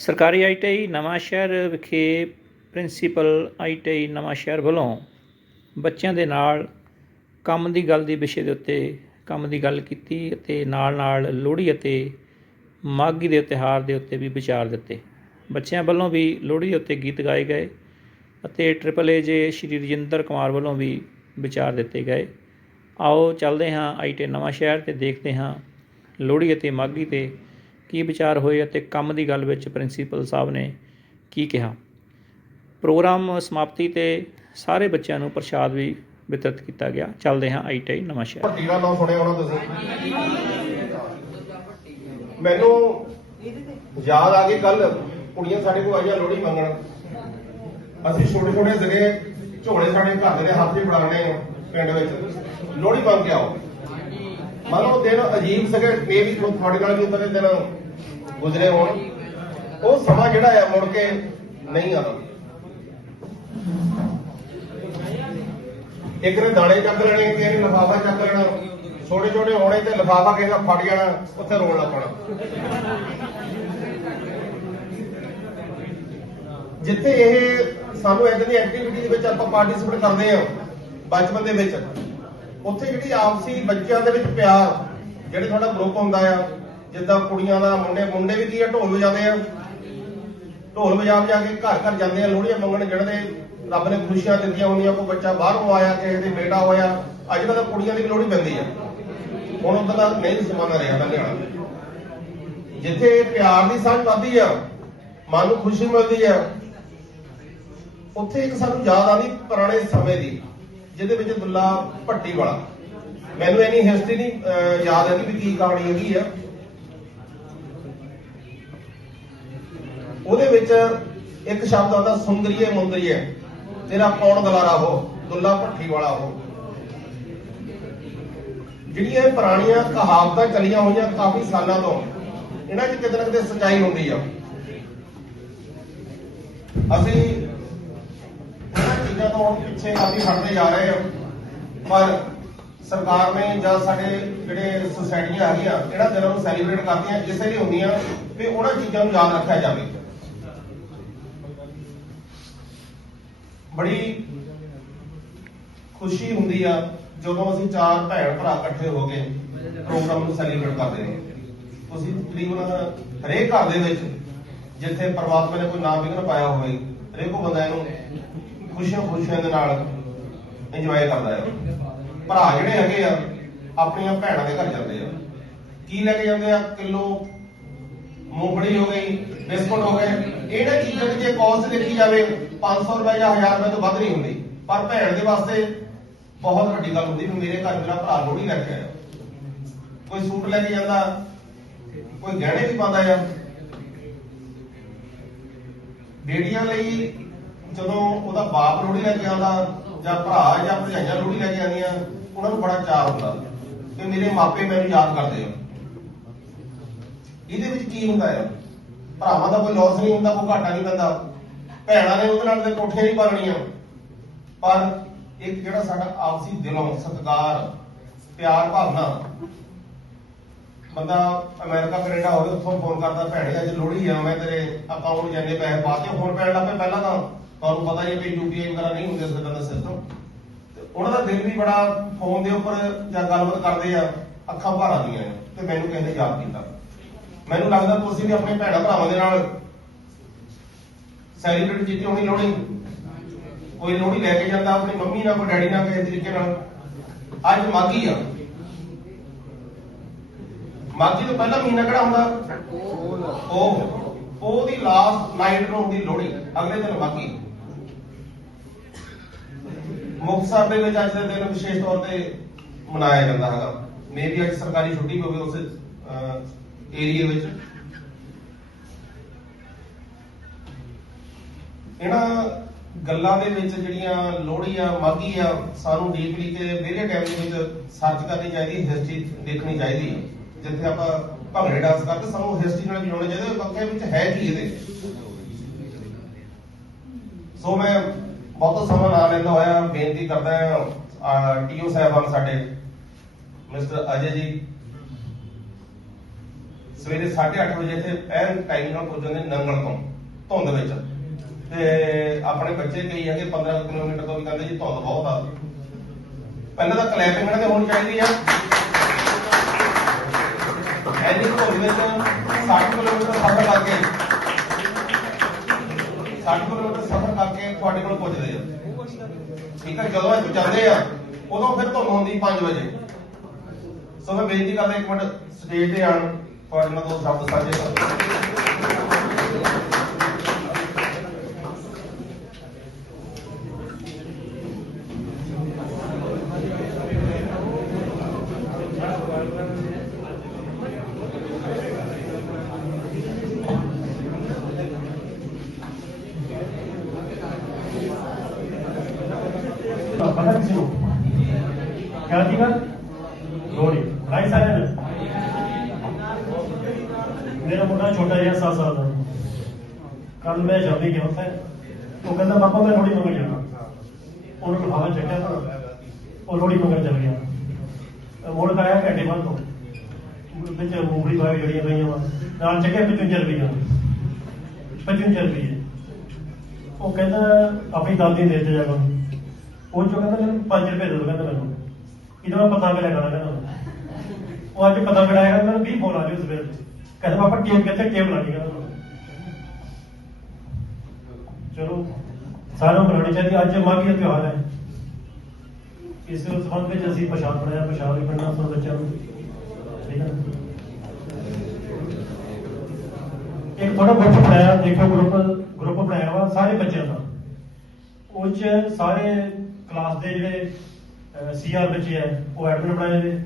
ਸਰਕਾਰੀ ਆਈਟੀਆਈ ਨਵਾਂ ਸ਼ਹਿਰ ਵਿਖੇ ਪ੍ਰਿੰਸੀਪਲ ਆਈਟੀਆਈ ਨਵਾਂ ਸ਼ਹਿਰ ਵੱਲੋਂ ਬੱਚਿਆਂ ਦੇ ਨਾਲ ਕੰਮ ਦੀ ਗੱਲ ਦੀ ਵਿਸ਼ੇ ਦੇ ਉੱਤੇ ਕੰਮ ਦੀ ਗੱਲ ਕੀਤੀ ਅਤੇ ਨਾਲ ਨਾਲ ਲੋਹੜੀ ਅਤੇ ਮਾਘੀ ਦੇ ਤਿਉਹਾਰ ਦੇ ਉੱਤੇ ਵੀ ਵਿਚਾਰ ਦਿੱਤੇ। ਬੱਚਿਆਂ ਵੱਲੋਂ ਵੀ ਲੋਹੜੀ ਦੇ ਉੱਤੇ ਗੀਤ ਗਾਏ ਗਏ ਅਤੇ ਟ੍ਰਿਪਲ ਏ ਜੇ ਸ਼੍ਰੀ ਰਜਿੰਦਰ ਕੁਮਾਰ ਵੱਲੋਂ ਵੀ ਵਿਚਾਰ ਦਿੱਤੇ ਗਏ। ਆਓ ਚੱਲਦੇ ਹਾਂ ਆਈਟੀ ਨਵਾਂ ਸ਼ਹਿਰ ਤੇ ਦੇਖਦੇ ਹਾਂ ਲੋਹੜੀ ਅਤੇ ਮਾਘੀ ਤੇ ਕੀ ਵਿਚਾਰ ਹੋਏ ਅਤੇ ਕੰਮ ਦੀ ਗੱਲ ਵਿੱਚ ਪ੍ਰਿੰਸੀਪਲ ਸਾਹਿਬ ਨੇ ਕੀ ਕਿਹਾ? ਪ੍ਰੋਗਰਾਮ ਸਮਾਪਤੀ ਤੇ ਸਾਰੇ ਬੱਚਿਆਂ ਨੂੰ ਪ੍ਰਸ਼ਾਦ ਵੀ ਵਿਤਰਿਤ ਕੀਤਾ ਗਿਆ। ਚੱਲਦੇ ਹਾਂ ਆਈਟੀ ਨਵਾਂ ਸ਼ਹਿਰ। ਭੱਟੀ ਨਾਮ ਸੁਣਿਆ ਹੋਣਾ ਤੁਸੀਂ? ਮੈਨੂੰ ਯਾਦ ਆ ਗਈ ਕੱਲ ਕੁੜੀਆਂ ਸਾਡੇ ਕੋਲ ਆਈਆਂ ਲੋਹੜੀ ਮੰਗਣ। ਅਸੀਂ ਛੋਟੇ ਛੋਟੇ ਸੀਗੇ, ਝੋਲੇ ਸਾਡੇ ਘਰ ਦੇ ਹੱਥ ਹੀ ਫੜਾਉਣੇ ਪਿੰਡ ਵਿੱਚ। ਲੋਹੜੀ ਮੰਗ ਕੇ ਆਓ। ਮੰਨ ਲਓ ਦਿਨ ਅਜੀਬ ਸੀਗੇ ਮੇ ਵੀ ਤੁਹਾਡੇ ਨਾਲ ਵੀ ਉਦਾਂ ਦੇ ਦਿਨ ਗੁਜ਼ਰੇ ਹੋਣ। ਉਹ ਸਮਾਂ ਜਿਹੜਾ ਆ ਮੁੜ ਕੇ ਨਹੀਂ ਆਉਂਦਾ। ਇੱਕ ਨੇ ਦਾਣੇ ਚੱਕ ਲੈਣੇ ਕਿਸੇ ਨੇ ਲਫਾਫਾ ਚੱਕ ਲੈਣਾ। ਛੋਟੇ ਛੋਟੇ ਹੋਣੇ ਤੇ ਲਫਾਫਾ ਕਿਸੇ ਦਾ ਫਟ ਜਾਣਾ, ਉੱਥੇ ਰੋਣ ਲੱਗ ਪੈਣਾ। ਜਿੱਥੇ ਇਹ ਸਾਨੂੰ ਇਦਾਂ ਦੀ ਐਕਟੀਵਿਟੀ ਦੇ ਵਿੱਚ ਆਪਾਂ ਪਾਰਟਿਸਿਪੇਟ ਕਰਦੇ ਆ ਬਚਪਨ ਦੇ ਵਿੱਚ, ਉੱਥੇ ਜਿਹੜੀ ਆਪਸੀ ਬੱਚਿਆਂ ਦੇ ਵਿੱਚ ਪਿਆਰ, ਜਿਹੜੇ ਤੁਹਾਡਾ ਗਰੁੱਪ ਹੁੰਦਾ ਆ ਜਿੱਦਾਂ ਕੁੜੀਆਂ ਦਾ ਮੁੰਡੇ ਮੁੰਡੇ ਵੀ ਕੀ ਆ, ਢੋਲ ਵਜਾਉਂਦੇ ਆ। ਢੋਲ ਵਜਾ ਵਜਾ ਕੇ ਘਰ ਘਰ ਜਾਂਦੇ ਆ, ਲੋਹੜੀਆਂ ਮੰਗਣ ਜਿਹੜੇ ਰੱਬ ਨੇ ਖੁਸ਼ੀਆਂ ਦਿੱਤੀਆਂ ਹੁੰਦੀਆਂ, ਕੋਈ ਬੱਚਾ ਬਾਹਰੋਂ ਆਇਆ, ਕਿਸੇ ਦੇ ਬੇਟਾ ਹੋਇਆ। ਅੱਜ ਕੱਲ੍ਹ ਕੁੜੀਆਂ ਦੀ ਲੋਹੜੀ ਪੈਂਦੀ ਆ। ਹੁਣ ਉਦੋਂ ਦਾ ਨਹੀਂ ਜ਼ਮਾਨਾ ਰਿਹਾ ਤਾਂ ਨਿਆਣਾ ਜਿੱਥੇ ਪਿਆਰ ਦੀ ਸਾਂਝ ਵੱਧਦੀ ਆ, ਮਨ ਨੂੰ ਖੁਸ਼ੀ ਮਿਲਦੀ ਆ, ਉੱਥੇ ਇੱਕ ਸਾਨੂੰ ਯਾਦ ਆਉਂਦੀ ਪੁਰਾਣੇ ਸਮੇਂ ਦੀ, ਜਿਹਦੇ ਵਿੱਚ ਦੁੱਲਾ ਭੱਟੀ ਵਾਲਾ। ਮੈਨੂੰ ਇਹਨੀ ਹਿਸਟਰੀ ਨਹੀਂ ਯਾਦ ਹੈਗੀ ਵੀ ਕੀ ਕਹਾਣੀ ਹੈਗੀ ਆ। ਉਹਦੇ ਵਿੱਚ ਇੱਕ ਸ਼ਬਦ ਆਉਂਦਾ, ਸੁੰਦਰੀਏ ਮੁੰਦਰੀਏ। ਤੇਰਾ ਕੌਣ ਦਲਾਰਾ ਹੋ? ਦੁੱਲਾ ਭੱਠੀ ਵਾਲਾ ਹੋ। ਜਿਹੜੀਆਂ ਪੁਰਾਣੀਆਂ ਕਹਾਵਤਾਂ ਚੱਲੀਆਂ ਹੋਈਆਂ ਕਾਫੀ ਸਾਲਾਂ ਤੋਂ, ਇਹਨਾਂ 'ਚ ਕਿਤੇ ਨਾ ਕਿਤੇ ਸੱਚਾਈ ਹੁੰਦੀ ਆ। ਅਸੀਂ ਇਹਨਾਂ ਚੀਜ਼ਾਂ ਤੋਂ ਹੁਣ ਪਿੱਛੇ ਕਾਫੀ ਹਟਦੇ ਜਾ ਰਹੇ ਹਾਂ ਪਰ ਸਰਕਾਰ ਨੇ ਜਾਂ ਸਾਡੇ ਜਿਹੜੇ ਸੁਸਾਇਟੀਆਂ ਹੈਗੀਆਂ ਇਹਨਾਂ ਦਿਨਾਂ ਨੂੰ ਸੈਲੀਬ੍ਰੇਟ ਕਰਦੀਆਂ, ਇਸੇ ਲਈ ਹੁੰਦੀਆਂ ਵੀ ਉਹਨਾਂ ਚੀਜ਼ਾਂ ਨੂੰ ਯਾਦ ਰੱਖਿਆ ਜਾਵੇ। ਬੜੀ ਖੁਸ਼ੀ ਹੁੰਦੀ ਆ ਜਦੋਂ ਅਸੀਂ ਚਾਰ ਭੈਣ ਭਰਾ ਇਕੱਠੇ ਹੋ ਕੇ ਪ੍ਰੋਗਰਾਮ ਨੂੰ ਸੈਲੀਬ੍ਰੇਟ ਕਰਦੇ ਨੇ ਤੁਸੀਂ ਤਕਰੀਬਨ ਹਰੇਕ ਘਰ ਦੇ ਵਿੱਚ ਜਿੱਥੇ ਪਰਮਾਤਮਾ ਨੇ ਕੋਈ ਨਾਮ ਵਿਘਨ ਪਾਇਆ ਹੋਵੇ, ਹਰੇਕ ਉਹ ਬੰਦਾ ਇਹਨੂੰ ਖੁਸ਼ੀਆਂ ਖੁਸ਼ੀਆਂ ਦੇ ਨਾਲ ਇੰਜੋਏ ਕਰਦਾ ਹੈ। ਭਰਾ ਜਿਹੜੇ ਹੈਗੇ ਆ, ਆਪਣੀਆਂ ਭੈਣਾਂ ਦੇ ਘਰ ਜਾਂਦੇ ਆ। ਕੀ ਲੈ ਕੇ ਜਾਂਦੇ ਆ? ਕਿਲੋ ਮੂੰਗਫਲੀ ਹੋ ਗਈ ਬਿਸਕੁਟ ਹੋ ਗਏ। ਇਹਨਾਂ ਚੀਜ਼ਾਂ ਦੀ ਜੇ ਕਾਸਟ ਦੇਖੀ ਜਾਵੇ 500 ਰੁਪਏ ਜਾਂ 1000 ਰੁਪਏ ਤੋਂ ਵੱਧ ਨਹੀਂ ਹੁੰਦੀ। ਪਰ ਭੈਣ ਦੇ ਵਾਸਤੇ ਬਹੁਤ ਵੱਡੀ ਗੱਲ ਹੁੰਦੀ ਵੀ ਮੇਰੇ ਘਰ ਮੇਰਾ ਭਰਾ ਲੋਹੜੀ ਲੈ ਕੇ ਆਇਆ। ਕੋਈ ਸੂਟ ਲੈ ਕੇ ਜਾਂਦਾ, ਕੋਈ ਗਹਿਣੇ ਵੀ ਪਾਉਂਦਾ ਆ। ਬੇੜੀਆਂ ਲਈ ਜਦੋਂ ਉਹਦਾ ਬਾਪ ਲੋਹੜੀ ਲੈ ਕੇ ਆਉਂਦਾ, ਜਾਂ ਭਰਾ ਜਾਂ ਭਰਜਾਈਆਂ ਲੋਹੜੀ ਲੈ ਕੇ ਆਉਂਦੀਆਂ, ਉਹਨਾਂ ਨੂੰ ਬੜਾ ਚਾਅ ਹੁੰਦਾ ਤੇ ਮੇਰੇ ਮਾਪੇ ਮੈਨੂੰ ਯਾਦ ਕਰਦੇ ਆ। ਇਹਦੇ ਵਿੱਚ ਕੀ ਹੁੰਦਾ ਹੈ ਭਰਾਵਾਂ ਦਾ ਕੋਈ ਲੋਸ ਨਹੀਂ ਹੁੰਦਾ, ਕੋਈ ਘਾਟਾ ਨਹੀਂ ਪੈਂਦਾ। ਭੈਣਾਂ ਨੇ ਉਹਦੇ ਨਾਲ ਤੇ ਕੋਠੇ ਨਹੀਂ ਪਾਲਣੀਆਂ ਪਰ ਇੱਕ ਜਿਹੜਾ ਸਾਡਾ ਆਪਸੀ ਦਿਲੋਂ ਸਤਿਕਾਰ, ਪਿਆਰ ਭਾਵਨਾ, ਬੰਦਾ ਅਮਰੀਕਾ, ਕੈਨੇਡਾ ਹੋਵੇ, ਉੱਥੋਂ ਫੋਨ ਕਰਦਾ, ਭੈਣੇ, ਅੱਜ ਲੋਹੜੀ ਆ, ਮੈਂ ਤੇਰੇ ਅਕਾਊਂਟ ਜਾਂਦੇ ਪੈਸੇ ਪਾ ਕੇ ਫੋਨ ਪੈਣ ਲੱਗੇ ਪਹਿਲਾਂ ਤਾਂ। ਤੁਹਾਨੂੰ ਪਤਾ ਹੀ ਹੈ ਕਿ ਯੂਪੀਆਈ ਵਗੈਰਾ ਨਹੀਂ ਹੁੰਦੇ ਇਸ ਦਾ ਸਿਸਟਮ ਤੇ। ਉਹਨਾਂ ਦਾ ਦਿਲ ਵੀ ਬੜਾ ਫੋਨ ਦੇ ਉੱਪਰ ਜਾਂ ਗੱਲਬਾਤ ਕਰਦੇ ਆ, ਅੱਖਾਂ ਭਰ ਆਉਂਦੀਆਂ ਤੇ ਮੈਨੂੰ ਕਹਿੰਦੇ ਯਾਦ ਕੀਤਾ। ਮੈਨੂੰ ਲੱਗਦਾ ਤੁਸੀਂ ਵੀ ਆਪਣੇ ਭੈਣਾਂ ਭਰਾਵਾਂ ਦੇ ਨਾਲ ਸੈਲੀਬ੍ਰੇਟ ਕੀਤੀ ਹੋਣੀ ਲੋਹੜੀ। ਕੋਈ ਲੋਹੜੀ ਲੈ ਕੇ ਜਾਂਦਾ, ਆਪਣੀ ਮੰਮੀ ਨਾਲ, ਕੋਈ ਡੈਡੀ ਨਾਲ, ਕਿਸੇ ਤਰੀਕੇ ਨਾਲ। ਅੱਜ ਮਾਗੀ ਆ। ਮਾਗੀ ਤੋਂ ਪਹਿਲਾ ਮਹੀਨਾ ਕਿਹੜਾ ਹੁੰਦਾ? ਉਹ ਉਹਦੀ ਲਾਸਟ ਨਾਈਟ ਨੂੰ ਹੁੰਦੀ ਲੋਹੜੀ, ਅਗਲੇ ਦਿਨ ਮਾਗੀ ਮੁਕਤਸਰ ਦੇ ਵਿੱਚ ਅੱਜ ਦੇ ਦਿਨ ਵਿਸ਼ੇਸ਼ ਤੌਰ ਤੇ ਮਨਾਇਆ ਜਾਂਦਾ ਹੈਗਾ। ਮੇਬੀ ਅੱਜ ਸਰਕਾਰੀ ਛੁੱਟੀ ਹੋਵੇ ਉਸ ਏਰੀਆ ਵਿੱਚ। ਇਹਨਾਂ ਗੱਲਾਂ ਦੇ ਵਿੱਚ ਜਿਹੜੀਆਂ ਲੋਹੜੀ ਆ ਮਾਗੀ ਆ, ਸਾਨੂੰ ਡੀਪਲੀ ਤੇ ਵਿਹਲੇ ਟਾਈਮ ਦੇ ਵਿੱਚ ਸਰਚ ਕਰਨੀ ਚਾਹੀਦੀ ਹਿਸਟਰੀ ਦੇਖਣੀ ਚਾਹੀਦੀ। ਜਿੱਥੇ ਆਪਾਂ ਭੰਗੜੇ ਡਾਂਸ ਕਰਦੇ, ਸਾਨੂੰ ਹਿਸਟਰੀ ਨਾਲ ਜੁੜਨਾ ਚਾਹੀਦਾ ਪੱਕੇ ਵਿੱਚ ਹੈ ਕੀ ਇਹਦੇ? ਸੋ ਮੈਂ ਬਹੁਤ ਸਮਾਂ ਨਾ ਲੈਂਦਾ ਹੋਇਆ, ਬੇਨਤੀ ਕਰਦਾ ਹਾਂ ਟੀਓ ਸਾਹਿਬਾਨ ਸਾਡੇ, ਮਿਸਟਰ ਅਜੇ ਜੀ। ਸਵੇਰੇ 8:30 ਵਜੇ ਇੱਥੇ ਐਨ ਟਾਈਮ ਨਾਲ ਪੁੱਜ ਜਾਂਦੇ ਨੰਗਲ ਤੋਂ, ਧੁੰਦ ਵਿੱਚ। ਤੇ ਆਪਣੇ ਬੱਚੇ ਕਈ ਹੈਗੇ 15 ਕਿਲੋਮੀਟਰ ਤੋਂ ਵੀ ਕਹਿੰਦੇ ਜੀ ਧੁੰਦ ਬਹੁਤ ਆ। ਪਹਿਲਾਂ ਤਾਂ ਕਲੈਪਿੰਗ ਇਹਨਾਂ ਦੇ ਹੋਣੀ ਚਾਹੀਦੀ ਆ। ਐਨੀ ਧੁੰਦ ਵਿੱਚ 60 ਕਿਲੋਮੀਟਰ ਸਫ਼ਰ ਕਰਕੇ 60 ਕਿਲੋਮੀਟਰ ਸਫ਼ਰ ਕਰਕੇ ਤੁਹਾਡੇ ਕੋਲ ਪੁੱਜਦੇ ਆ। ਠੀਕ ਹੈ ਜਦੋਂ ਇਹ ਜਾਂਦੇ ਆ, ਉਦੋਂ ਫਿਰ ਧੁੰਦ ਹੁੰਦੀ 5 ਵਜੇ। ਸੋ ਮੈਂ ਬੇਨਤੀ ਕਰਦਾ ਇੱਕ ਮਿੰਟ ਸਟੇਜ ਤੇ ਆਣ ਤੁਹਾਡੇ ਨਾਲ ਦੋ ਸ਼ਬਦ ਸਾਂਝੇ ਕਰਾਂ ਪਤਾ ਕਿਸੇ ਨੂੰ ਕਿਆ ਸੀਗਾ ਲੋੜੀ ਰਾਈ ਸਾਰਿਆਂ ਨੇ ਮੇਰਾ ਮੁੰਡਾ ਛੋਟਾ ਜਿਹਾ 7 ਸਾਲ ਦਾ ਕੱਲ ਮੈਂ ਜਾਂਦੀ ਗਿਆ ਉੱਥੇ? ਉਹ ਕਹਿੰਦਾ ਪਾਪਾ ਮੈਂ ਲੋੜੀ ਮੰਗਣ ਜਾਣਾ। ਉਹਨੂੰ ਲਿਫਾਫਾ ਚੱਕਿਆ ਉਹ ਲੋੜੀ ਮੰਗਣ ਚੱਲ ਗਿਆ। ਅਹ ਆਇਆ ਘੰਟੇ ਬਾਅਦ ਤੋਂ। ਵਿੱਚ ਮੂੰਗਲੀ ਪਾਈ ਜੜੀਆਂ ਪਈਆਂ ਵਾ। ਨਾਲ ਚੱਕਿਆ 55 ਰੁਪਈਆ। 55 ਰੁਪਈਏ। ਉਹ ਕਹਿੰਦਾ, ਆਪਣੀ ਦਾਦੀ ਦੇ ਦੇ ਜਾ ਕੇ। ਉਹ ਚੋਂ ਕਹਿੰਦਾ, ਮੈਨੂੰ 5 ਰੁਪਏ ਦੇ ਦੋ ਕਹਿੰਦਾ ਮੈਨੂੰ। ਇਹਦਾ ਮੈਂ ਪਤਾ ਮਿਲਿਆ ਕਰਾਂ ਕਹਿੰਦਾ ਉਹ ਅੱਜ ਪਤਾ ਮਿਲਿਆ ਕਹਿੰਦਾ ਮੈਨੂੰ 20 ਫੋਨ ਆ ਗਏ ਸਵੇਰ ਕਹਿੰਦਾ ਪਾਪਾ ਟੇਪ ਕਿੱਥੇ? ਟੇਪ ਲਾ ਕਹਿੰਦਾ ਚਲੋ, ਸਾਰਿਆਂ ਨੂੰ ਬਣਾਉਣੀ ਚਾਹੀਦੀ। ਅੱਜ ਮਾਘੀ ਦਾ ਤਿਉਹਾਰ ਹੈ। ਇਸ ਸੰਬੰਧ ਵਿੱਚ ਅਸੀਂ ਪ੍ਰਸ਼ਾਦ ਬਣਾਇਆ ਪ੍ਰਸ਼ਾਦ ਵੀ ਬਣਨਾ ਸਭ ਬੱਚਿਆਂ ਨੂੰ। ਠੀਕ ਹੈ ਇੱਕ ਥੋੜਾ ਗਰੁੱਪ ਬਣਾਇਆ ਦੇਖੋ ਗਰੁੱਪ ਗਰੁੱਪ ਬਣਾਇਆ ਵਾ ਸਾਰੇ ਬੱਚਿਆਂ ਦਾ। ਉਹ 'ਚ ਸਾਰੇ ਕਲਾਸ ਦੇ ਜਿਹੜੇ ਸੀਆਰ ਬੱਚੇ ਆ, ਉਹ ਐਡਮਿਨ ਬਣਾਏ ਨੇ।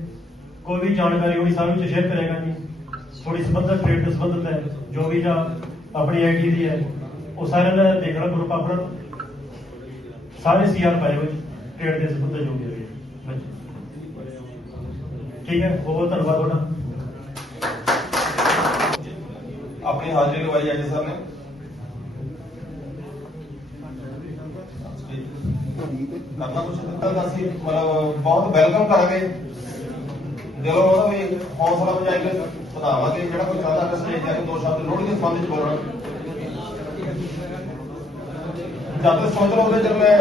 ਕੋਈ ਵੀ ਜਾਣਕਾਰੀ ਹੋਣੀ ਸਾਰੇ ਵਿੱਚ ਸ਼ੇਅਰ ਕਰੇਗਾ ਜੀ ਥੋੜੀ ਸੰਬੰਧਤ ਟ੍ਰੇਡ ਸੰਬੰਧਤ ਹੈ, ਜੋ ਵੀ ਜਾਂ ਆਪਣੀ ਆਈਟੀ ਦੀ ਹੈ। ਉਹ ਸਾਰਿਆਂ ਦਾ ਦੇਖਣਾ ਗਰੁੱਪ ਆਪਣਾ ਸਾਰੇ ਸੀਆਰ ਪਾਏ ਹੋਏ ਟ੍ਰੇਡ ਦੇ ਸੰਬੰਧਤ ਜੋ ਵੀ ਠੀਕ ਹੈ, ਬਹੁਤ ਧੰਨਵਾਦ ਤੁਹਾਡਾ। ਆਪਣੀ ਹਾਜ਼ਰੀ ਲਵਾਈ ਅੱਜ ਸਰ ਨੇ। ਕਰਨਾ ਕੁਛ ਦਿੱਤਾ ਤਾਂ ਅਸੀਂ, ਮਤਲਬ ਬਹੁਤ ਵੈਲਕਮ ਕਰਾਂਗੇ ਦਿਲੋਂ ਉਹਦਾ ਵੀ ਹੌਸਲਾ ਵਜਾਈ ਕੇ ਵਧਾਵਾਂਗੇ, ਜਿਹੜਾ ਕੋਈ ਚਾਹਦਾ ਕਿ ਸਟੇਜ ਤੇ ਦੋ ਸ਼ਬਦ ਲੋਹੜੀ ਦੇ ਸੰਬੰਧ ਵਿੱਚ ਬੋਲਣਾ। ਜਦ ਤੱਕ ਸੋਚ ਲਓ ਉਹਦੇ ਜਦ ਮੈਂ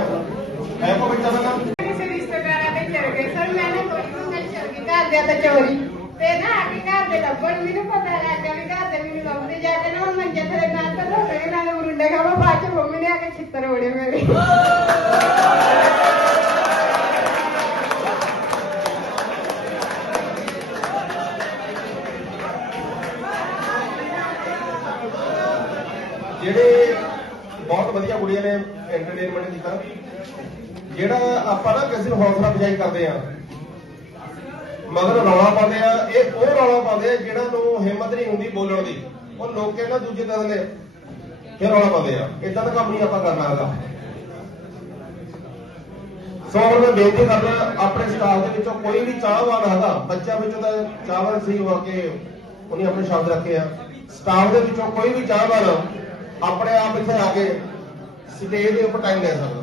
ਮੈਂ ਕੋ ਬੈਠਾ ਨਾ। ਕਿਸੇ ਰਿਸ਼ਤੇਦਾਰਾਂ ਦੇ ਚਲ ਗਏ। ਸਰ, ਮੈਂ ਨਾ ਕੋਈ ਨੂੰ ਮੈਂ ਚਲ ਗਈ, ਘਰ ਦੇ ਤੇ ਚੋਰੀ। ਤੇ ਨਾ ਆ ਕੇ ਘਰ ਦੇ ਲੱਭਣ ਮੈਨੂੰ ਪਤਾ ਲੱਗ ਗਿਆ ਵੀ ਘਰ ਦੇ ਮੈਨੂੰ ਲੱਭਦੇ ਜਾ ਕੇ ਨਾ ਹੁਣ ਮੰਜੇ ਥਲੇ ਨਾ ਤਾਂ ਰੋਟੇ ਨਾਲ ਮੁੰਡੇ ਖਾਵਾ ਬਾਅਦ ਚ ਮੰਮੀ ਨੇ ਆ ਕੇ ਛਿੱਤਰ ਓੜੇ ਮੇਰੇ। ਜਿਹੜੇ ਬਹੁਤ ਵਧੀਆ ਕੁੜੀਆਂ ਨੇ ਐਂਟਰਟੇਨਮੈਂਟ ਕੀਤਾ, ਜਿਹੜਾ ਆਪਾਂ ਨਾ ਕਿਸੇ ਨੂੰ ਹੌਸਲਾ ਅਫਜ਼ਾਈ ਕਰਦੇ ਆ ਮਗਰ ਰੌਲਾ ਪਾਉਂਦੇ ਆ, ਇਹ ਉਹ ਰੌਲਾ ਪਾਉਂਦੇ ਆ ਜਿਹੜਾ ਨੂੰ ਹਿੰਮਤ ਨਹੀਂ ਹੁੰਦੀ ਬੋਲਣ ਦੀ। ਉਹ ਲੋਕ ਕਹਿੰਦਾ ਦੂਜੇ ਤਰ੍ਹਾਂ ਦੇ ਫਿਰ ਰੌਲਾ ਪਾਉਂਦੇ ਆ। ਇਦਾਂ ਦਾ ਕੰਮ ਨਹੀਂ ਆਪਾਂ ਕਰਨਾ ਹੈਗਾ। ਸੋ ਮੈਂ ਬੇਨਤੀ ਕਰਦਾ, ਆਪਣੇ ਸਟਾਫ ਦੇ ਵਿੱਚੋਂ ਕੋਈ ਵੀ ਚਾਹਵਾਨ ਹੈਗਾ, ਬੱਚਿਆਂ ਵਿੱਚੋਂ ਤਾਂ ਚਾਹਵਾਨ ਸੀ ਹੋ ਕੇ ਉਹਨੇ ਆਪਣੇ ਸ਼ਬਦ ਰੱਖੇ ਆ। ਸਟਾਫ ਦੇ ਵਿੱਚੋਂ ਕੋਈ ਵੀ ਚਾਹਵਾਨ ਆਪਣੇ ਆਪ ਇੱਥੇ ਆ ਕੇ ਸਟੇਜ ਦੇ ਉੱਪਰ ਟਾਈਮ ਲੈ ਸਕਦਾ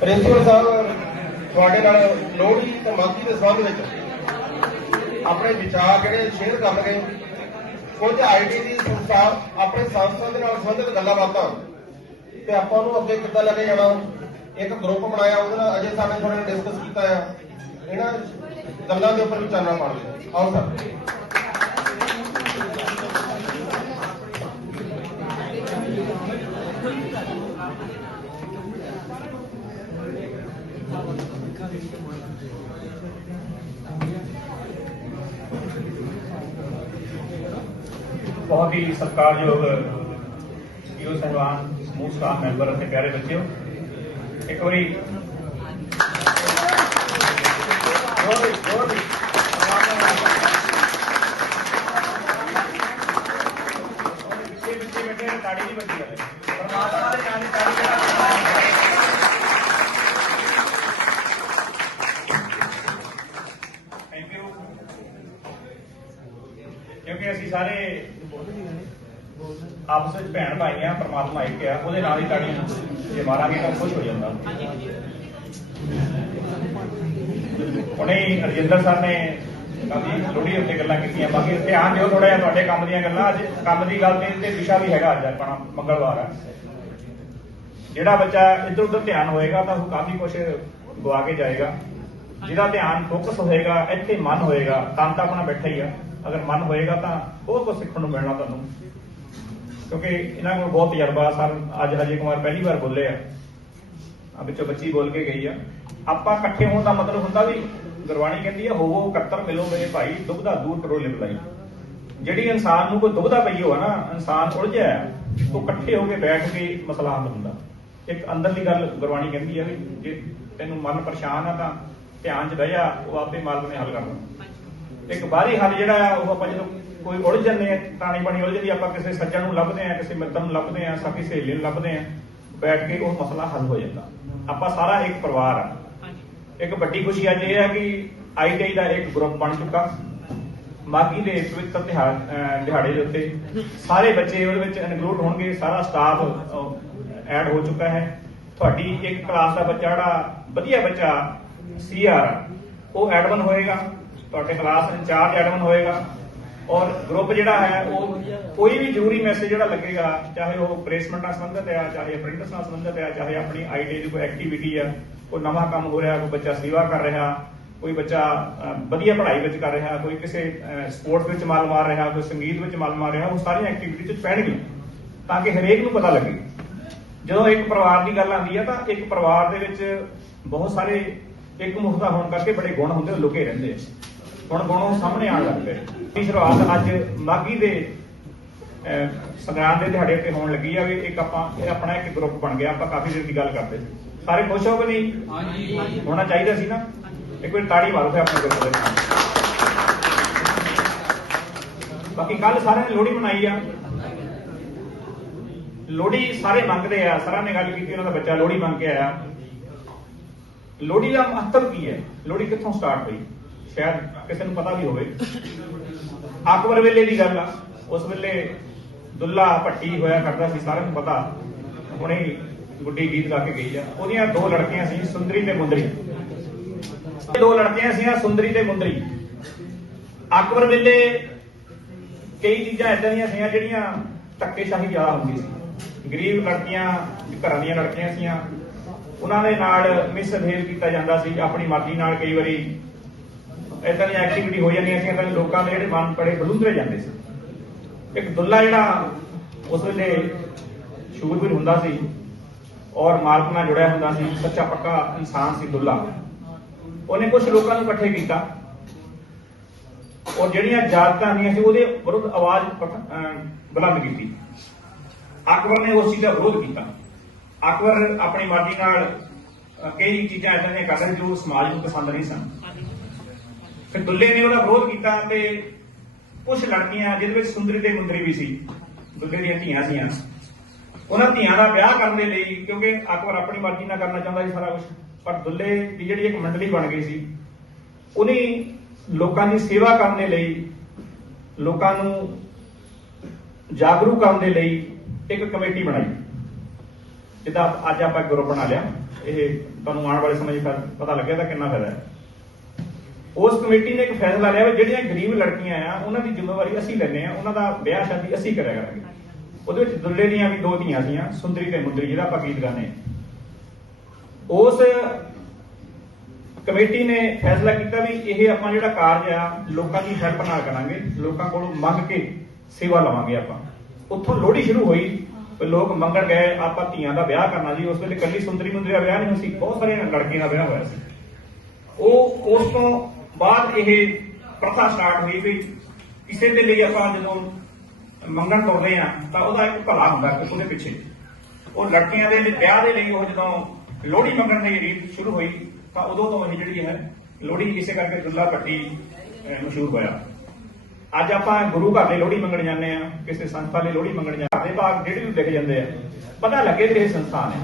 ਪ੍ਰਿੰਸੀਪਲ ਸਾਹਿਬ, ਤੁਹਾਡੇ ਨਾਲ ਲੋਹੜੀ ਤੇ ਮਾਘੀ ਦੇ ਸੰਬੰਧ ਵਿੱਚ ਆਪਣੇ ਵਿਚਾਰ ਜਿਹੜੇ ਸ਼ੇਅਰ ਕਰਨਗੇ, ਕੁਝ ਆਈਟੀ ਦੀ ਸੰਸਥਾ ਆਪਣੇ ਸੰਸਥਾ ਦੇ ਨਾਲ ਸੰਬੰਧਿਤ ਗੱਲਾਂ ਬਾਤਾਂ। ਤੇ ਆਪਾਂ ਨੂੰ ਅੱਗੇ ਕਿੱਦਾਂ ਲੈ ਕੇ ਜਾਣਾ? ਇੱਕ ਗਰੁੱਪ ਬਣਾਇਆ, ਉਹਦੇ ਨਾਲ ਅਜੇ ਸਾਡੇ ਥੋੜਾ ਡਿਸਕਸ ਕੀਤਾ ਆ। ਇਹਨਾਂ ਗੱਲਾਂ ਦੇ ਉੱਪਰ ਵੀ ਚਾਨਣਾ ਪਾਣਗੇ ਆਓ ਸਰ। ਬਹੁਤ ਹੀ ਸਤਿਕਾਰਯੋਗ ਯੂਥ ਸਹਿਬਾਨ ਸਮੂਹ ਸਟਾਫ ਮੈਂਬਰ ਅਤੇ ਪਿਆਰੇ ਬੱਚਿਓ ਇੱਕ ਵਾਰੀ ਹੋਰ ਵੀ ਹੋਰ ਵੀ ਪਿੱਛੇ ਪਿੱਛੇ ਬੈਠੇ ਨੇ, ਤਾੜੀ ਨਹੀਂ ਵੱਜੀ ਹਲੇ ਪਰਮਾਤਮਾ ਦੇ ਨਾਲ ਹੀ ਤਾੜੀ ਥੈਂਕ ਯੂ ਕਿਉਂਕਿ ਅਸੀਂ ਸਾਰੇ ਆਪਸ ਵਿੱਚ ਭੈਣ ਭਾਈ ਆ ਪ੍ਰਮਾਤਮਾ ਇੱਕ ਆ, ਉਹਦੇ ਨਾਲ ਹੀ ਤਾੜੀ ਜੇ ਮਾਰਾਂਗੇ ਤਾਂ ਖੁਸ਼ ਹੋ ਜਾਂਦਾ। ਹੁਣੇ ਰਜਿੰਦਰ ਸਰ ਨੇ ਕਾਫੀ ਲੋਹੜੀ ਉੱਤੇ ਗੱਲਾਂ ਕੀਤੀਆਂ, ਬਾਕੀ ਧਿਆਨ ਦਿਓ ਥੋੜਾ ਜਿਹਾ ਤੁਹਾਡੇ ਕੰਮ ਦੀਆਂ ਗੱਲਾਂ। ਅੱਜ ਕੰਮ ਦੀ ਗੱਲ ਤੇ ਤੇ ਵਿਸ਼ਾ ਵੀ ਹੈਗਾ ਅੱਜ ਆਪਣਾ, ਮੰਗਲਵਾਰ ਆ। ਜਿਹੜਾ ਬੱਚਾ ਇੱਧਰ ਉੱਧਰ ਧਿਆਨ ਹੋਏਗਾ ਤਾਂ ਉਹ ਕਾਫੀ ਕੁਝ ਗਵਾ ਕੇ ਜਾਏਗਾ। ਜਿਹਦਾ ਧਿਆਨ ਫੋਕਸ ਹੋਏਗਾ, ਇੱਥੇ ਮਨ ਹੋਏਗਾ, ਤਨ ਤਾਂ ਆਪਣਾ ਬੈਠਾ ਹੀ ਆ। ਅਗਰ ਮਨ ਹੋਏਗਾ ਤਾਂ ਬਹੁਤ ਕੁਝ ਸਿੱਖਣ ਨੂੰ ਮਿਲਣਾ ਤੁਹਾਨੂੰ। ਕਿਉਂਕਿ ਇਹਨਾਂ ਕੋਲ ਬਹੁਤ ਤਜਰਬਾ ਸਰ, ਅੱਜ ਹਜੇ ਕੁਮਾਰ ਪਹਿਲੀ ਵਾਰ ਬੋਲੇ ਆ। ਆ ਵਿੱਚੋਂ ਬੱਚੀ ਬੋਲ ਕੇ ਗਈ ਆ। ਆਪਾਂ ਇਕੱਠੇ ਹੋਣ ਦਾ ਮਤਲਬ ਹੁੰਦਾ ਵੀ ਗੁਰਬਾਣੀ ਕਹਿੰਦੀ ਆ, ਹੋਵੋ ਇਕੱਤਰ ਮਿਲੋ ਮੇਰੇ ਭਾਈ ਦੁਬਦਾ ਦੂਰ ਕਰੋ ਲਿਪਲਾਈ ਜਿਹੜੀ ਇਨਸਾਨ ਨੂੰ ਕੋਈ ਦੁਬਦਾ ਪਈ ਹੋਆ ਨਾ, ਇਨਸਾਨ ਉਲਝਿਆ ਉਹ ਇਕੱਠੇ ਹੋ ਕੇ ਬੈਠ ਕੇ ਮਸਲਾ ਹੱਲ ਹੁੰਦਾ। ਇੱਕ ਅੰਦਰਲੀ ਗੱਲ ਗੁਰਬਾਣੀ ਕਹਿੰਦੀ ਆ ਵੀ ਜੇ ਤੈਨੂੰ ਮਨ ਪਰੇਸ਼ਾਨ ਆ ਤਾਂ ਧਿਆਨ 'ਚ ਬਹਿ ਜਾ, ਉਹ ਆਪੇ ਮਾਲਕ ਨੇ ਹੱਲ ਕਰ ਕਰਨਾ। ਇੱਕ ਬਾਹਰੀ ਹੱਲ ਜਿਹੜਾ ਉਹ ਆਪਾਂ ਜਦੋਂ ਕੋਈ ਉਲਝ ਜਾਂਦੇ ਆ ਟਾਣੀ ਬਣੀ ਉਲਝਦੀ ਆਪਾਂ ਕਿਸੇ ਸੱਜਣ ਨੂੰ ਲੱਭਦੇ ਆ ਕਿਸੇ ਮਿੱਤਰ ਨੂੰ ਲੱਭਦੇ ਆ ਸਾਥੀ ਸਹੇਲੀ ਨੂੰ ਲੱਭਦੇ ਆ ਬੈਠ ਕੇ ਉਹ ਮਸਲਾ ਹੱਲ ਹੋ ਜਾਂਦਾ। ਆਪਾਂ ਸਾਰਾ ਇੱਕ ਪਰਿਵਾਰ ਆ। ਇੱਕ ਵੱਡੀ ਖੁਸ਼ੀ ਅੱਜ ਇਹ ਹੈ ਕਿ ਆਈਟੀਆਈ ਦਾ ਇੱਕ ਗਰੁੱਪ ਬਣ ਚੁੱਕਾ। ਮਾਗੀ ਦੇ ਪਵਿੱਤਰ ਦਿਹਾੜੇ ਦੇ ਉੱਤੇ ਸਾਰੇ ਬੱਚੇ ਉਹਦੇ ਵਿੱਚ ਇਨਕਲੂਡ ਹੋਣਗੇ ਸਾਰਾ ਸਟਾਫ ਐਡ ਹੋ ਚੁੱਕਾ ਹੈ। ਤੁਹਾਡੀ ਇੱਕ ਕਲਾਸ ਦਾ ਬੱਚਾ ਜਿਹੜਾ ਵਧੀਆ ਬੱਚਾ ਸੀਆਰ ਉਹ ਐਡਮਨ ਹੋਏਗਾ। ਤੁਹਾਡੇ ਕਲਾਸ ਇੰਚਾਰਜ ਐਡਮਨ ਹੋਏਗਾ ਔਰ ਗਰੁੱਪ ਜਿਹੜਾ ਹੈ ਉਹ ਕੋਈ ਵੀ ਜ਼ਰੂਰੀ ਮੈਸੇਜ ਜਿਹੜਾ ਲੱਗੇਗਾ, ਚਾਹੇ ਉਹ ਪਲੇਸਮੈਂਟ ਨਾਲ ਸੰਬੰਧਿਤ ਹੈ ਚਾਹੇ ਅਪ੍ਰੈਂਟਿਸ ਨਾਲ ਸੰਬੰਧਿਤ ਹੈ ਚਾਹੇ ਆਪਣੀ ਆਈਟੀ ਦੀ ਕੋਈ ਐਕਟੀਵਿਟੀ ਆ, ਕੋਈ ਨਵਾਂ ਕੰਮ ਹੋ ਰਿਹਾ, ਕੋਈ ਬੱਚਾ ਸੇਵਾ ਕਰ ਰਿਹਾ, ਕੋਈ ਬੱਚਾ ਵਧੀਆ ਪੜ੍ਹਾਈ ਵਿੱਚ ਕਰ ਰਿਹਾ, ਕੋਈ ਕਿਸੇ ਸਪੋਰਟਸ ਵਿੱਚ ਮਨ ਮਾਰ ਰਿਹਾ, ਕੋਈ ਸੰਗੀਤ ਵਿੱਚ ਮਨ ਮਾਰ ਰਿਹਾ, ਉਹ ਸਾਰੀਆਂ ਐਕਟੀਵਿਟੀ ਚ ਪੈਣਗੀਆਂ ਤਾਂ ਕਿ ਹਰੇਕ ਨੂੰ ਪਤਾ ਲੱਗੇ। ਜਦੋਂ ਇੱਕ ਪਰਿਵਾਰ ਦੀ ਗੱਲ ਆਉਂਦੀ ਹੈ ਤਾਂ ਇੱਕ ਪਰਿਵਾਰ ਦੇ ਵਿੱਚ ਬਹੁਤ ਸਾਰੇ ਇੱਕ ਮੁਖਤਾ ਹੋਣ ਕਰਕੇ ਬੜੇ ਗੁਣ ਹੁੰਦੇ ਲੁਕੇ ਰਹਿੰਦੇ ਆ। ਹੁਣ ਗੁਣ ਸਾਹਮਣੇ ਆਉਣ ਲੱਗ ਪਏ। ਦੀ ਸ਼ੁਰੂਆਤ ਅੱਜ ਮਾਗੀ ਦੇ ਅਹ, ਸੰਗਰਾਂਦ ਦੇ ਦਿਹਾੜੇ ਤੇ ਹੋਣ ਲੱਗੀ ਆ ਵੀ ਇੱਕ ਆਪਾਂ ਇਹ ਆਪਣਾ ਇੱਕ ਗਰੁੱਪ ਬਣ ਗਿਆ ਆਪਾਂ ਕਾਫੀ ਦਿਨ ਦੀ ਗੱਲ ਕਰਦੇ ਸੀ। ਸਾਰੇ ਖੁਸ਼ ਹੋ ਕਿ ਨਹੀਂ? ਹਾਂਜੀ। ਹੋਣਾ ਚਾਹੀਦਾ ਸੀ ਨਾ? ਇੱਕ ਵਾਰ ਤਾੜੀ ਮਾਰੋ ਤੇ ਆਪਣੇ ਗਰੁੱਪ ਦੇ ਨਾਲ। ਬਾਕੀ ਕੱਲ ਸਾਰਿਆਂ ਨੇ ਲੋਹੜੀ ਮਨਾਈ ਆ। ਲੋਹੜੀ ਸਾਰੇ ਮੰਗਦੇ ਆ ਸਾਰਿਆਂ ਨੇ ਗੱਲ ਕੀਤੀ ਉਹਨਾਂ ਦਾ ਬੱਚਾ ਲੋਹੜੀ ਮੰਗ ਕੇ ਆਇਆ। ਲੋਹੜੀ ਦਾ ਮਹੱਤਵ ਕੀ ਹੈ? ਲੋਹੜੀ ਕਿੱਥੋਂ ਸਟਾਰਟ ਹੋਈ? ਸ਼ਾਇਦ ਕਿਸੇ ਨੂੰ ਪਤਾ ਵੀ ਹੋਵੇ। ਅਕਬਰ ਵੇਲੇ ਦੀ ਗੱਲ ਆ। ਉਸ ਵੇਲੇ ਦੁੱਲਾ ਭੱਟੀ ਹੋਇਆ ਕਰਦਾ ਸੀ, ਸਾਰਿਆਂ ਨੂੰ ਪਤਾ। ਹੁਣੇ ਗੁੱਡੀ ਗੀਤ ਗਾ ਕੇ ਗਈ ਆ। ਉਹਦੀਆਂ ਦੋ ਲੜਕੀਆਂ ਸੀ, ਸੁੰਦਰੀ ਤੇ ਮੁੰਦਰੀ। ਦੋ ਲੜਕੀਆਂ ਸੀ ਸੁੰਦਰੀ ਤੇ ਮੁੰਦਰੀ। ਅਕਬਰ ਵੇਲੇ ਕਈ ਚੀਜ਼ਾਂ ਇਦਾਂ ਦੀਆਂ ਸੀਆਂ ਜਿਹੜੀਆਂ ਧੱਕੇਸ਼ਾਹੀ ਜ਼ਿਆਦਾ ਹੁੰਦੀ ਸੀ। ਗਰੀਬ ਲੜਕੀਆਂ, ਘਰਾਂ ਦੀਆਂ ਲੜਕੀਆਂ ਸੀਆਂ। ਉਹਨਾਂ ਦੇ ਨਾਲ ਮਿਸਬਿਹੇਵ ਕੀਤਾ ਜਾਂਦਾ ਸੀ। ਆਪਣੀ ਮਰਜ਼ੀ ਨਾਲ ਕਈ ਵਾਰੀ ਇਦਾਂ ਦੀਆਂ ਐਕਟੀਵਿਟੀ ਹੋ ਜਾਂਦੀਆਂ ਸੀ ਤਾਂ ਲੋਕਾਂ ਦੇ ਜਿਹੜੇ ਮਨ ਬੜੇ ਬਲੂੰਦਰੇ ਜਾਂਦੇ ਸੀ। ਇੱਕ ਦੁੱਲਾ ਜਿਹੜਾ ਉਸ ਵੇਲੇ ਸ਼ੂਰਵੀਰ ਹੁੰਦਾ ਸੀ ਔਰ ਮਾਲਕ ਨਾਲ ਜੁੜਿਆ ਹੁੰਦਾ ਸੀ, ਸੱਚਾ ਪੱਕਾ ਇਨਸਾਨ ਸੀ ਦੁੱਲਾ। ਉਹਨੇ ਕੁਝ ਲੋਕਾਂ ਨੂੰ ਇਕੱਠੇ ਕੀਤਾ। ਔਰ ਜਿਹੜੀਆਂ ਜਾਤਾਂ ਦੀਆਂ ਸੀ, ਉਹਦੇ ਵਿਰੁੱਧ ਆਵਾਜ਼ ਬੁਲੰਦ ਕੀਤੀ। ਅਕਬਰ ਨੇ ਉਸ ਚੀਜ਼ ਦਾ ਵਿਰੋਧ ਕੀਤਾ। ਅਕਬਰ ਆਪਣੀ ਮਰਜ਼ੀ ਨਾਲ ਕਈ ਚੀਜ਼ਾਂ ਇਦਾਂ ਦੀਆਂ ਕਰਦਾ ਜੋ ਸਮਾਜ ਨੂੰ ਪਸੰਦ ਨਹੀਂ ਸਨ। ਫਿਰ ਦੁੱਲੇ ਨੇ ਉਹਦਾ ਵਿਰੋਧ ਕੀਤਾ ਤੇ ਕੁਝ ਲੜਕੀਆਂ, ਜਿਹਦੇ ਵਿੱਚ ਸੁੰਦਰੀ ਤੇ ਮੁੰਦਰੀ ਵੀ ਸੀ, ਦੁੱਲੇ ਦੀਆਂ ਧੀਆਂ ਸੀਆਂ। ਉਹਨਾਂ ਧੀਆਂ ਦਾ ਵਿਆਹ ਕਰਨ ਦੇ ਲਈ ਕਿਉਂਕਿ ਅਕਬਰ ਆਪਣੀ ਮਰਜ਼ੀ ਨਾਲ ਕਰਨਾ ਚਾਹੁੰਦਾ ਸੀ ਸਾਰਾ ਕੁਝ ਪਰ ਦੁੱਲੇ ਦੀ ਜਿਹੜੀ ਇੱਕ ਮੰਡਲੀ ਬਣ ਗਈ ਸੀ, ਉਹਨੇ ਲੋਕਾਂ ਦੀ ਸੇਵਾ ਕਰਨ ਦੇ ਲਈ, ਲੋਕਾਂ ਨੂੰ ਜਾਗਰੂਕ ਕਰਨ ਦੇ ਲਈ ਇੱਕ ਕਮੇਟੀ ਬਣਾਈ। ਜਿਹਦਾ ਅੱਜ ਆਪਾਂ ਗਰੁੱਪ ਬਣਾ ਲਿਆ, ਇਹ ਤੁਹਾਨੂੰ ਆਉਣ ਵਾਲੇ ਸਮੇਂ 'ਚ ਫਿਰ ਪਤਾ ਲੱਗਿਆ ਤਾਂ ਕਿੰਨਾ ਫਾਇਦਾ ਹੈ। ਉਸ ਕਮੇਟੀ ਨੇ ਇੱਕ ਫੈਸਲਾ ਲਿਆ ਵੀ ਜਿਹੜੀਆਂ ਗਰੀਬ ਲੜਕੀਆਂ ਆ, ਉਹਨਾਂ ਦੀ ਜ਼ਿੰਮੇਵਾਰੀ ਅਸੀਂ ਲੈਂਦੇ ਆ ਉਹਨਾਂ ਦਾ ਵਿਆਹ ਸ਼ਾਦੀ ਅਸੀਂ ਕਰਿਆ ਕਰਾਂਗੇ। ਉਹਦੇ ਵਿੱਚ ਦੁੱਲੇ ਦੀਆਂ ਵੀ ਦੋ ਧੀਆਂ ਸੀਆਂ, ਸੁੰਦਰੀ ਤੇ ਮੁੰਦਰੀ ਜਿਹੜਾ ਆਪਾਂ ਗੀਤ ਗਾਣੇ ਉਸ ਕਮੇਟੀ ਨੇ ਫੈਸਲਾ ਕੀਤਾ ਵੀ ਇਹ ਆਪਾਂ ਜਿਹੜਾ ਕਾਰਜ ਆ, ਲੋਕਾਂ ਦੀ ਹੈਲਪ ਨਾਲ ਕਰਾਂਗੇ, ਲੋਕਾਂ ਕੋਲੋਂ ਮੰਗ ਕੇ ਸੇਵਾ ਲਵਾਂਗੇ ਆਪਾਂ। ਉੱਥੋਂ ਲੋਹੜੀ ਸ਼ੁਰੂ ਹੋਈ ਲੋਕ ਮੰਗਣ ਗਏ, ਆਪਾਂ ਧੀਆਂ ਦਾ ਵਿਆਹ ਕਰਨਾ ਜੀ, ਉਸ ਵੇਲੇ ਕੱਲੀ ਸੁੰਦਰੀ ਮੁੰਦਰੀ ਦਾ ਵਿਆਹ ਨਹੀਂ ਸੀ, ਬਹੁਤ ਸਾਰੀਆਂ ਲੜਕੀਆਂ ਦਾ ਵਿਆਹ ਹੋਇਆ ਸੀ। ਉਹ ਉਸ ਤੋਂ ਬਾਅਦ ਇਹ ਪ੍ਰਥਾ ਸਟਾਰਟ ਹੋਈ ਵੀ ਕਿਸੇ ਦੇ ਲਈ ਆਪਾਂ ਜਦੋਂ ਮੰਗਣ ਤੁਰਦੇ ਆ ਤਾਂ ਉਹਦਾ ਇੱਕ ਭਲਾ ਹੁੰਦਾ ਕਿ ਉਹਦੇ ਪਿੱਛੇ। ਉਹ ਲੜਕੀਆਂ ਦੇ ਵਿਆਹ ਦੇ ਲਈ ਉਹ ਜਦੋਂ ਲੋਹੜੀ ਮੰਗਣ ਦੀ ਰੀਤ ਸ਼ੁਰੂ ਹੋਈ ਤਾਂ ਉਦੋਂ ਤੋਂ ਇਹ ਜਿਹੜੀ ਹੈ ਲੋਹੜੀ ਇਸੇ ਕਰਕੇ ਦੁੱਲਾ ਭੱਟੀ ਅਹ, ਮਸ਼ਹੂਰ ਹੋਇਆ। ਅੱਜ ਆਪਾਂ ਗੁਰੂ ਘਰ ਦੇ ਲੋਹੜੀ ਮੰਗਣ ਜਾਂਦੇ ਆ ਕਿਸੇ ਸੰਸਥਾ ਲਈ ਲੋਹੜੀ ਮੰਗਣ ਜਾਂਦੇ ਘਰ ਦੇ ਭਾਗ ਜਿਹੜੇ ਵੀ ਲਿਖ ਜਾਂਦੇ ਆ ਪਤਾ ਲੱਗੇ ਕਿ ਇਹ ਸੰਸਥਾ ਨੇ।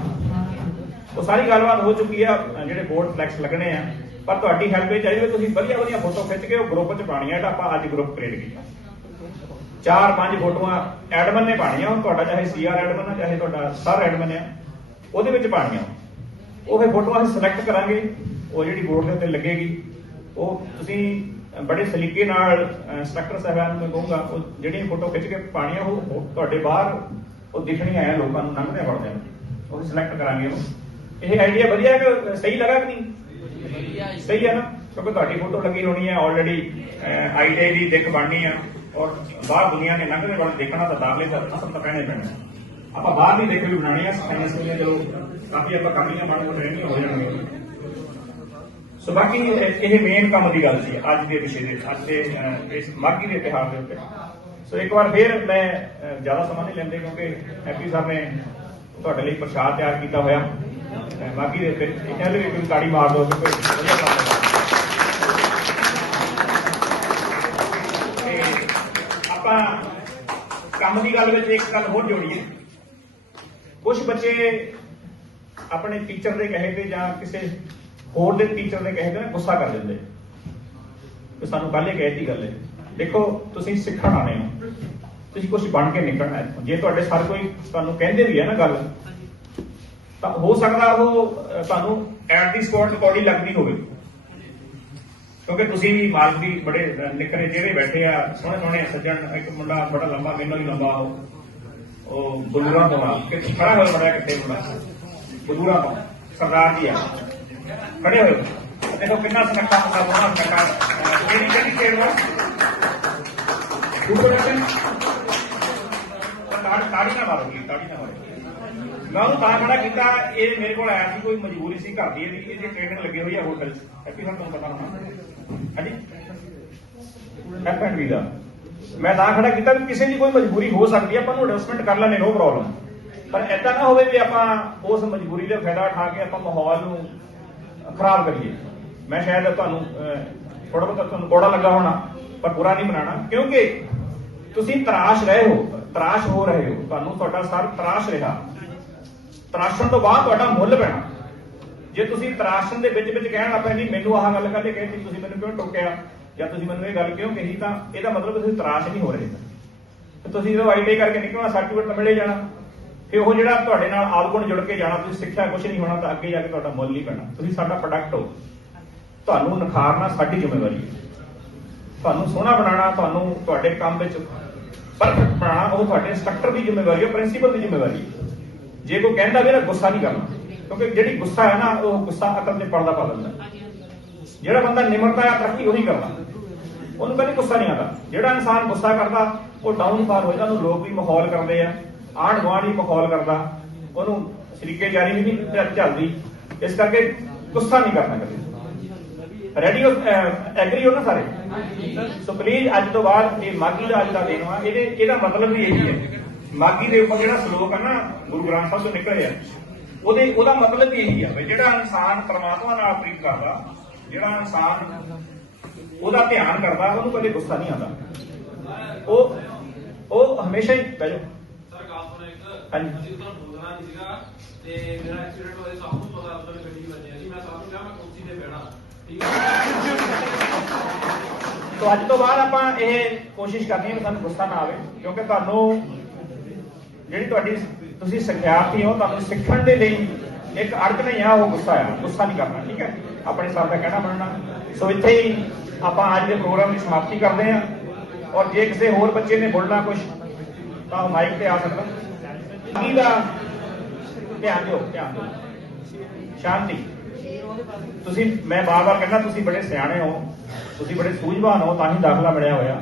ਉਹ ਸਾਰੀ ਗੱਲਬਾਤ ਹੋ ਚੁੱਕੀ ਆ ਜਿਹੜੇ ਬੋਰਡ ਫਲੈਕਸ ਲੱਗਣੇ ਆ। ਪਰ ਤੁਹਾਡੀ ਹੈਲਪ ਇਹ ਚਾਹੀਦੀ ਤੁਸੀਂ ਵਧੀਆ ਵਧੀਆ ਫੋਟੋ ਖਿੱਚ ਕੇ ਉਹ ਗਰੁੱਪ 'ਚ ਪਾਣੀਆਂ ਜਿਹੜਾ ਆਪਾਂ ਅੱਜ ਗਰੁੱਪ ਕ੍ਰੀਏਟ ਕੀਤਾ। ਚਾਰ ਪੰਜ ਫੋਟੋਆਂ ਐਡਮਨ ਨੇ ਪਾਣੀਆਂ ਹੁਣ ਤੁਹਾਡਾ ਚਾਹੇ ਸੀਆਰ ਐਡਮਨ ਆ, ਚਾਹੇ ਤੁਹਾਡਾ ਸਰ ਐਡਮਨ ਆ, ਉਹਦੇ ਵਿੱਚ ਪਾਣੀਆਂ ਉਹ ਫਿਰ ਫੋਟੋਆਂ ਅਸੀਂ ਸਿਲੈਕਟ ਕਰਾਂਗੇ, ਉਹ ਜਿਹੜੀ ਬੋਰਡ ਦੇ ਉੱਤੇ ਲੱਗੇਗੀ, ਉਹ ਤੁਸੀਂ ਬੜੇ ਸਲੀਕੇ ਨਾਲ ਇੰਸਟ੍ਰਕਟਰ ਸਾਹਿਬਾਨ ਨੂੰ ਮੈਂ ਕਹੂੰਗਾ, ਉਹ ਜਿਹੜੀਆਂ ਫੋਟੋ ਖਿੱਚ ਕੇ ਪਾਣੀਆਂ ਉਹ ਤੁਹਾਡੇ ਬਾਹਰ, ਉਹ ਦਿਖਣੀਆਂ ਹੈ ਲੋਕਾਂ ਨੂੰ ਲੰਘਦੇ ਵੜਦੇ ਨੂੰ। ਉਹ ਸਿਲੈਕਟ ਕਰਾਂਗੇ ਉਹ ਇਹ ਆਈਡੀਆ ਵਧੀਆ ਕਿ ਸਹੀ ਲੱਗਾ ਕਿ ਨਹੀਂ? ਸਹੀ ਹੈ ਨਾ ਕਿਉਂਕਿ ਤੁਹਾਡੀ ਫੋਟੋ ਲੱਗੀ ਹੋਣੀ ਹੈ ਆਲਰੇਡੀ ਆਈਡੀਆ ਦੀ ਦਿੱਖ ਬਣਨੀ ਆ। ਔਰ ਬਾਹਰ ਦੁਨੀਆ ਨੇ ਲੰਘਦੇ ਵੜ ਦੇਖਣਾ ਤਾਂ ਦਾਖਲੇ ਤਾਂ ਅਸਲ ਤਾਂ ਕਹਿਣੇ ਪੈਣੇ। ਆਪਾਂ ਬਾਹਰ ਦੀ ਦੇਖ ਵੀ ਬਣਾਣੀ ਆ ਸਫਾਈਆਂ ਸੁਣੀਆਂ ਚਲੋ ਕਾਫੀ ਆਪਾਂ ਕਾਮੀਆਂ ਮਾੜੇ ਮੋਟੇ ਰਹਿਣੀਆਂ ਹੋ ਜਾਣਗੀਆਂ ਸੋ ਬਾਕੀ ਇਹ- ਇਹ ਮੇਨ ਕੰਮ ਦੀ ਗੱਲ ਸੀ ਅੱਜ ਦੇ ਵਿਸ਼ੇ ਦੇ ਅੱਜ ਦੇ ਅਹ, ਇਸ ਮਾਗੀ ਦੇ ਇਤਿਹਾਸ ਦੇ ਉੱਤੇ। ਸੋ ਇੱਕ ਵਾਰ ਫੇਰ ਮੈਂ ਅਹ, ਜ਼ਿਆਦਾ ਸਮਾਂ ਨਹੀਂ ਲੈਂਦੇ ਕਿਉਂਕਿ ਹੈਪੀ ਸਾਹਿਬ ਨੇ ਤੁਹਾਡੇ ਲਈ ਪ੍ਰਸ਼ਾਦ ਤਿਆਰ ਕੀਤਾ ਹੋਇਆ। ਬਾਕੀ ਦੇ ਉੱਤੇ ਇਹਨਾਂ ਲਈ ਵੀ ਤਾੜੀ ਮਾਰ ਦਿਓ ਤੇ ਆਪਾਂ ਕੰਮ ਦੀ ਗੱਲ ਵਿੱਚ ਇੱਕ ਗੱਲ ਹੋਰ ਜੋੜੀਏ। ਕੁਝ ਬੱਚੇ ਆਪਣੇ ਟੀਚਰ ਦੇ ਕਹੇ ਤੇ ਜਾਂ ਕਿਸੇ ਹੋਰ ਦੇ ਟੀਚਰ ਦੇ ਕਹੇ ਤੇ ਨਾ ਗੁੱਸਾ ਕਰ ਦਿੰਦੇ ਕਿ ਸਾਨੂੰ ਪਹਿਲੇ ਕਹਿਤੀ ਗੱਲ ਹੈ ਦੇਖੋ, ਤੁਸੀਂ ਸਿੱਖਣ ਆਣੇ ਹੋ। ਤੁਸੀਂ ਕੁਝ ਬਣ ਕੇ ਨਿਕਲਣਾ ਹੈ। ਜੇ ਤੁਹਾਡੇ ਸਰ ਕੋਈ ਤੁਹਾਨੂੰ ਕਹਿੰਦੇ ਵੀ ਹੈ ਨਾ ਗੱਲ ਤਾਂ ਹੋ ਸਕਦਾ ਉਹ ਤੁਹਾਨੂੰ ਐਟ ਦੀ ਸਪੌਟ ਕੋਡੀ ਲੱਗਦੀ ਹੋਵੇ। ਕਿਉਂਕਿ ਤੁਸੀਂ ਵੀ ਮਾਲਕ ਦੀ ਬੜੇ ਅਹ, ਜਿਹੜੇ ਬੈਠੇ ਆ ਸੋਹਣੇ ਸੋਹਣੇ ਸੱਜਣ ਇੱਕ ਮੁੰਡਾ ਬੜਾ ਲੰਬਾ ਮੈਨੂੰ ਹੀ ਲੰਬਾ ਉਹ। ਉਹ ਬੁਲੂਰਾ ਤੋਂ ਆ ਕਿ ਖੜਾ ਹੋਇਆ ਬੜਾ ਕਿੱਥੇ ਮੁੰਡਾ? ਬੁਲੂਰਾ ਤੋਂ ਸਰਦਾਰ ਜੀ ਆ। ਖੜੇ ਹੋਏ। ਦੇਖੋ ਕਿੰਨਾ ਸੁਨੱਖਾ ਹੁੰਦਾ ਬੋਣਾ ਸੁਨੱਖਾ। ਕਿਹੜੀ ਕਿਹੜੀ ਖੇਡ ਵਾ ਡੂਪਰੇਸ਼ਨ ਤਾੜੀ ਤਾੜੀ ਨਾ ਮਾਰੋਗੀ ਤਾੜੀ ਨਾ ਮਾਰੋ। ਮੈਂ ਉਹਨੂੰ ਤਾਂ ਖੜਾ ਕੀਤਾ, ਇਹ ਮੇਰੇ ਕੋਲ ਆਇਆ ਸੀ, ਕੋਈ ਮਜਬੂਰੀ ਸੀ ਘਰ ਦੀ, ਇਹਦੀ ਇਹਦੀ ਟ੍ਰੇਨਿੰਗ ਲੱਗੀ ਹੋਈ ਆ ਹੋਟਲ 'ਚ। ਹੈਪੀ ਸਰ ਤੁਹਾਨੂੰ ਪਤਾ ਹੋਣਾ। ਹਾਂਜੀ? ਐਫ ਵੀਜ਼ਾ ਮੈਂ ਤਾਂ ਖੜਾ ਕੀਤਾ ਵੀ ਕਿਸੇ ਦੀ ਕੋਈ ਮਜਬੂਰੀ ਹੋ ਸਕਦੀ ਹੈ ਆਪਾਂ ਨੂੰ ਐਡਜਸਟਮੈਂਟ ਕਰ ਲੈਣੇ ਨੋ ਪ੍ਰੋਬਲਮ ਪਰ ਐਦਾਂ ਨਾ ਹੋਵੇ ਵੀ ਆਪਾਂ ਉਸ ਮਜਬੂਰੀ ਦਾ ਫਾਇਦਾ ਉਠਾ ਕੇ ਆਪਾਂ ਮਾਹੌਲ ਨੂੰ ਖਰਾਬ ਕਰੀਏ। ਮੈਂ ਸ਼ਾਇਦ ਤੁਹਾਨੂੰ ਥੋੜਾ ਬਹੁਤਾ ਤੁਹਾਨੂੰ ਕੋੜਾ ਲੱਗਾ ਹੋਣਾ, ਪਰ ਬੁਰਾ ਨਹੀਂ ਬਣਾਣਾ ਕਿਉਂਕਿ ਤੁਸੀਂ ਤਰਾਸ਼ ਰਹੇ ਹੋ, ਤਰਾਸ਼ ਹੋ ਰਹੇ ਹੋ। ਤੁਹਾਨੂੰ ਤੁਹਾਡਾ ਸਰ ਤਰਾਸ਼ ਰਿਹਾ। ਤਰਾਸ਼ਣ ਤੋਂ ਬਾਅਦ ਤੁਹਾਡਾ ਮੁੱਲ ਪੈਣਾ। ਜੇ ਤੁਸੀਂ ਤਰਾਸ਼ਣ ਦੇ ਵਿੱਚ ਵਿੱਚ ਕਹਿਣ ਲੱਗ ਪਏ ਨਹੀਂ ਮੈਨੂੰ ਆਹ ਗੱਲ ਕਾਹਦੇ ਕਹਿਤੀ ਤੁਸੀਂ ਮੈਨੂੰ ਕਿਉਂ ਟੋਕਿਆ? ਜਾਂ ਤੁਸੀਂ ਮੈਨੂੰ ਇਹ ਗੱਲ ਕਿਉਂ ਕਹੀ, ਤਾਂ ਇਹਦਾ ਮਤਲਬ ਤੁਸੀਂ ਤਰਾਸ਼ ਨਹੀਂ ਹੋ ਰਹੇ। ਤੇ ਤੁਸੀਂ ਜਦੋਂ ਆਈਟੀ ਕਰਕੇ ਨਿਕਲਣਾ, ਸਰਟੀਫਿਕੇਟ ਤਾਂ ਮਿਲੇ ਜਾਣਾ। ਫਿਰ ਉਹ ਜਿਹੜਾ ਤੁਹਾਡੇ ਨਾਲ ਆਲਗੁਣ ਜੁੜ ਕੇ ਜਾਣਾ, ਤੁਸੀਂ ਸਿੱਖਿਆ ਕੁਝ ਨਹੀਂ ਹੋਣਾ, ਤਾਂ ਅੱਗੇ ਜਾ ਕੇ ਤੁਹਾਡਾ ਮੁੱਲ ਨਹੀਂ ਪੈਣਾ। ਤੁਸੀਂ ਸਾਡਾ ਪ੍ਰੋਡਕਟ ਹੋ। ਤੁਹਾਨੂੰ ਨਖਾਰਨਾ ਸਾਡੀ ਜ਼ਿੰਮੇਵਾਰੀ ਹੈ। ਤੁਹਾਨੂੰ ਸੋਹਣਾ ਬਣਾਉਣਾ, ਤੁਹਾਨੂੰ ਤੁਹਾਡੇ ਕੰਮ ਵਿੱਚ ਪਰਫੈਕਟ ਬਣਾਉਣਾ, ਉਹ ਤੁਹਾਡੇ ਇੰਸਟ੍ਰਕਟਰ ਦੀ ਜ਼ਿੰਮੇਵਾਰੀ ਹੈ ਪ੍ਰਿੰਸੀਪਲ ਦੀ ਜ਼ਿੰਮੇਵਾਰੀ ਹੈ। ਜੇ ਕੋਈ ਕਹਿੰਦਾ ਵੀ ਨਾ ਗੁੱਸਾ ਨਹੀਂ ਕਰਨਾ ਕਿਉਂਕਿ ਜਿਹੜੀ ਗੁੱਸਾ ਹੈ ਨਾ ਉਹ ਗੁੱਸਾ ਅਕਲ ਤੇ ਪਰਦਾ ਪਾ ਦਿੰਦਾ। ਜਿਹੜਾ ਬੰਦਾ ਨਿਮਰਤਾ ਆ ਤਰੱਕੀ ਉਹੀ ਕਰਦਾ। ਉਹਨੂੰ ਕਦੇ ਗੁੱਸਾ ਨਹੀਂ ਆਉਂਦਾ। ਜਿਹੜਾ ਇਨਸਾਨ ਗੁੱਸਾ ਕਰਦਾ ਉਹ ਡਾਊਨ ਫਾਲ ਹੋ ਜਾਂਦਾ ਉਹਨੂੰ ਲੋਕ ਵੀ ਮਾਹੌਲ ਕਰਦੇ ਆ ਆਂਢ ਗੁਆਂਢ ਵੀ ਮਾਹੌਲ ਕਰਦਾ। ਉਹਨੂੰ ਸਰੀਕੇ ਜਾਰੀ ਨਹੀਂ ਚੱਲ- ਚੱਲਦੀ ਇਸ ਕਰਕੇ ਗੁੱਸਾ ਨਹੀਂ ਕਰਨਾ ਕਦੇ। ਰੈਡੀ ਐਗਰੀ ਹੋ ਨਾ ਸਾਰੇ? ਸੋ ਪਲੀਜ਼ ਅੱਜ ਤੋਂ ਬਾਅਦ ਇਹ ਮਾਗੀ ਦਾ ਅੱਜ ਦਾ ਦਿਨ ਵਾ। ਇਹਦੇ ਇਹਦਾ ਮਤਲਬ ਵੀ ਇਹੀ ਹੈ। ਮਾਗੀ ਦੇ ਉੱਪਰ ਜਿਹੜਾ ਸ਼ਲੋਕ ਹੈ ਨਾ ਗੁਰੂ ਗ੍ਰੰਥ ਸਾਹਿਬ ਤੋਂ ਨਿਕਲਿਆ ਉਹਦੇ ਉਹਦਾ ਮਤਲਬ ਇਹੀ ਹੈ ਵੀ ਜਿਹੜਾ ਇਨਸਾਨ ਪਰਮਾਤਮਾ ਨਾਲ ਪ੍ਰੀਤ ਕਰਦਾ ਜਿਹੜਾ ਇਨਸਾਨ ਉਹਦਾ ਧਿਆਨ ਕਰਦਾ ਉਹਨੂੰ ਕਦੇ ਗੁੱਸਾ ਨਹੀਂ ਆਉਂਦਾ। ਉਹ ਉਹ ਹਮੇਸ਼ਾ ਹੀ ਜਾਓ। ਸਰ ਗੱਲ ਸੁਣੋ ਇੱਕ। ਹਾਂਜੀ। ਉਦੋਂ ਬੋਲਣਾ ਨਹੀਂ ਸੀਗਾ ਤੇ ਮੇਰਾ ਐਕਸੀਡੈਂਟ ਹੋਇਆ ਸਭ ਨੂੰ ਪਤਾ ਉਦੋਂ ਗੱਡੀ ਵੱਜਿਆ ਸੀ। ਮੈਂ ਸਭ ਨੂੰ ਕਿਹਾ ਮੈਂ ਕੁਰਸੀ ਤੇ ਬਹਿਣਾ। ਠੀਕ ਹੈ ਤੋ ਅੱਜ ਤੋਂ ਬਾਅਦ ਆਪਾਂ ਇਹ ਕੋਸ਼ਿਸ਼ ਕਰਨੀ ਹੈ ਕਿ ਸਾਨੂੰ ਗੁੱਸਾ ਨਾ ਆਵੇ ਕਿਉਂਕਿ ਤੁਹਾਨੂੰ ਜਿਹੜੀ ਤੁਹਾਡੀ ਤੁਸੀਂ ਸਿੱਖਿਆਰਥੀ ਹੋ ਤੁਹਾਨੂੰ ਸਿੱਖਣ ਦੇ ਲਈ ਇੱਕ ਅੜਕ ਨਹੀਂ ਆ, ਉਹ ਗੁੱਸਾ ਆ। ਗੁੱਸਾ ਨਹੀਂ ਕਰਨਾ, ਠੀਕ ਹੈ? ਆਪਣੇ ਸਰ ਦਾ ਕਹਿਣਾ ਮੰਨਣਾ ਸੋ ਇੱਥੇ ਹੀ ਆਪਾਂ ਅੱਜ ਦੇ ਪ੍ਰੋਗਰਾਮ ਦੀ ਸਮਾਪਤੀ ਕਰਦੇ ਹਾਂ। ਔਰ ਜੇ ਕਿਸੇ ਹੋਰ ਬੱਚੇ ਨੇ ਬੋਲਣਾ ਕੁਝ ਤਾਂ ਉਹ ਮਾਈਕ ਤੇ ਆ ਸਕਦਾ। ਕੀ ਦਾ ਧਿਆਨ ਦਿਓ ਧਿਆਨ ਦਿਓ। ਸ਼ਾਂਤੀ। ਤੁਸੀਂ, ਮੈਂ ਬਾਰ-ਬਾਰ ਕਹਿੰਦਾ, ਤੁਸੀਂ ਬੜੇ ਸਿਆਣੇ ਹੋ। ਤੁਸੀਂ ਬੜੇ ਸੂਝਵਾਨ ਹੋ, ਤਾਂ ਹੀ ਦਾਖਲਾ ਮਿਲਿਆ ਹੋਇਆ।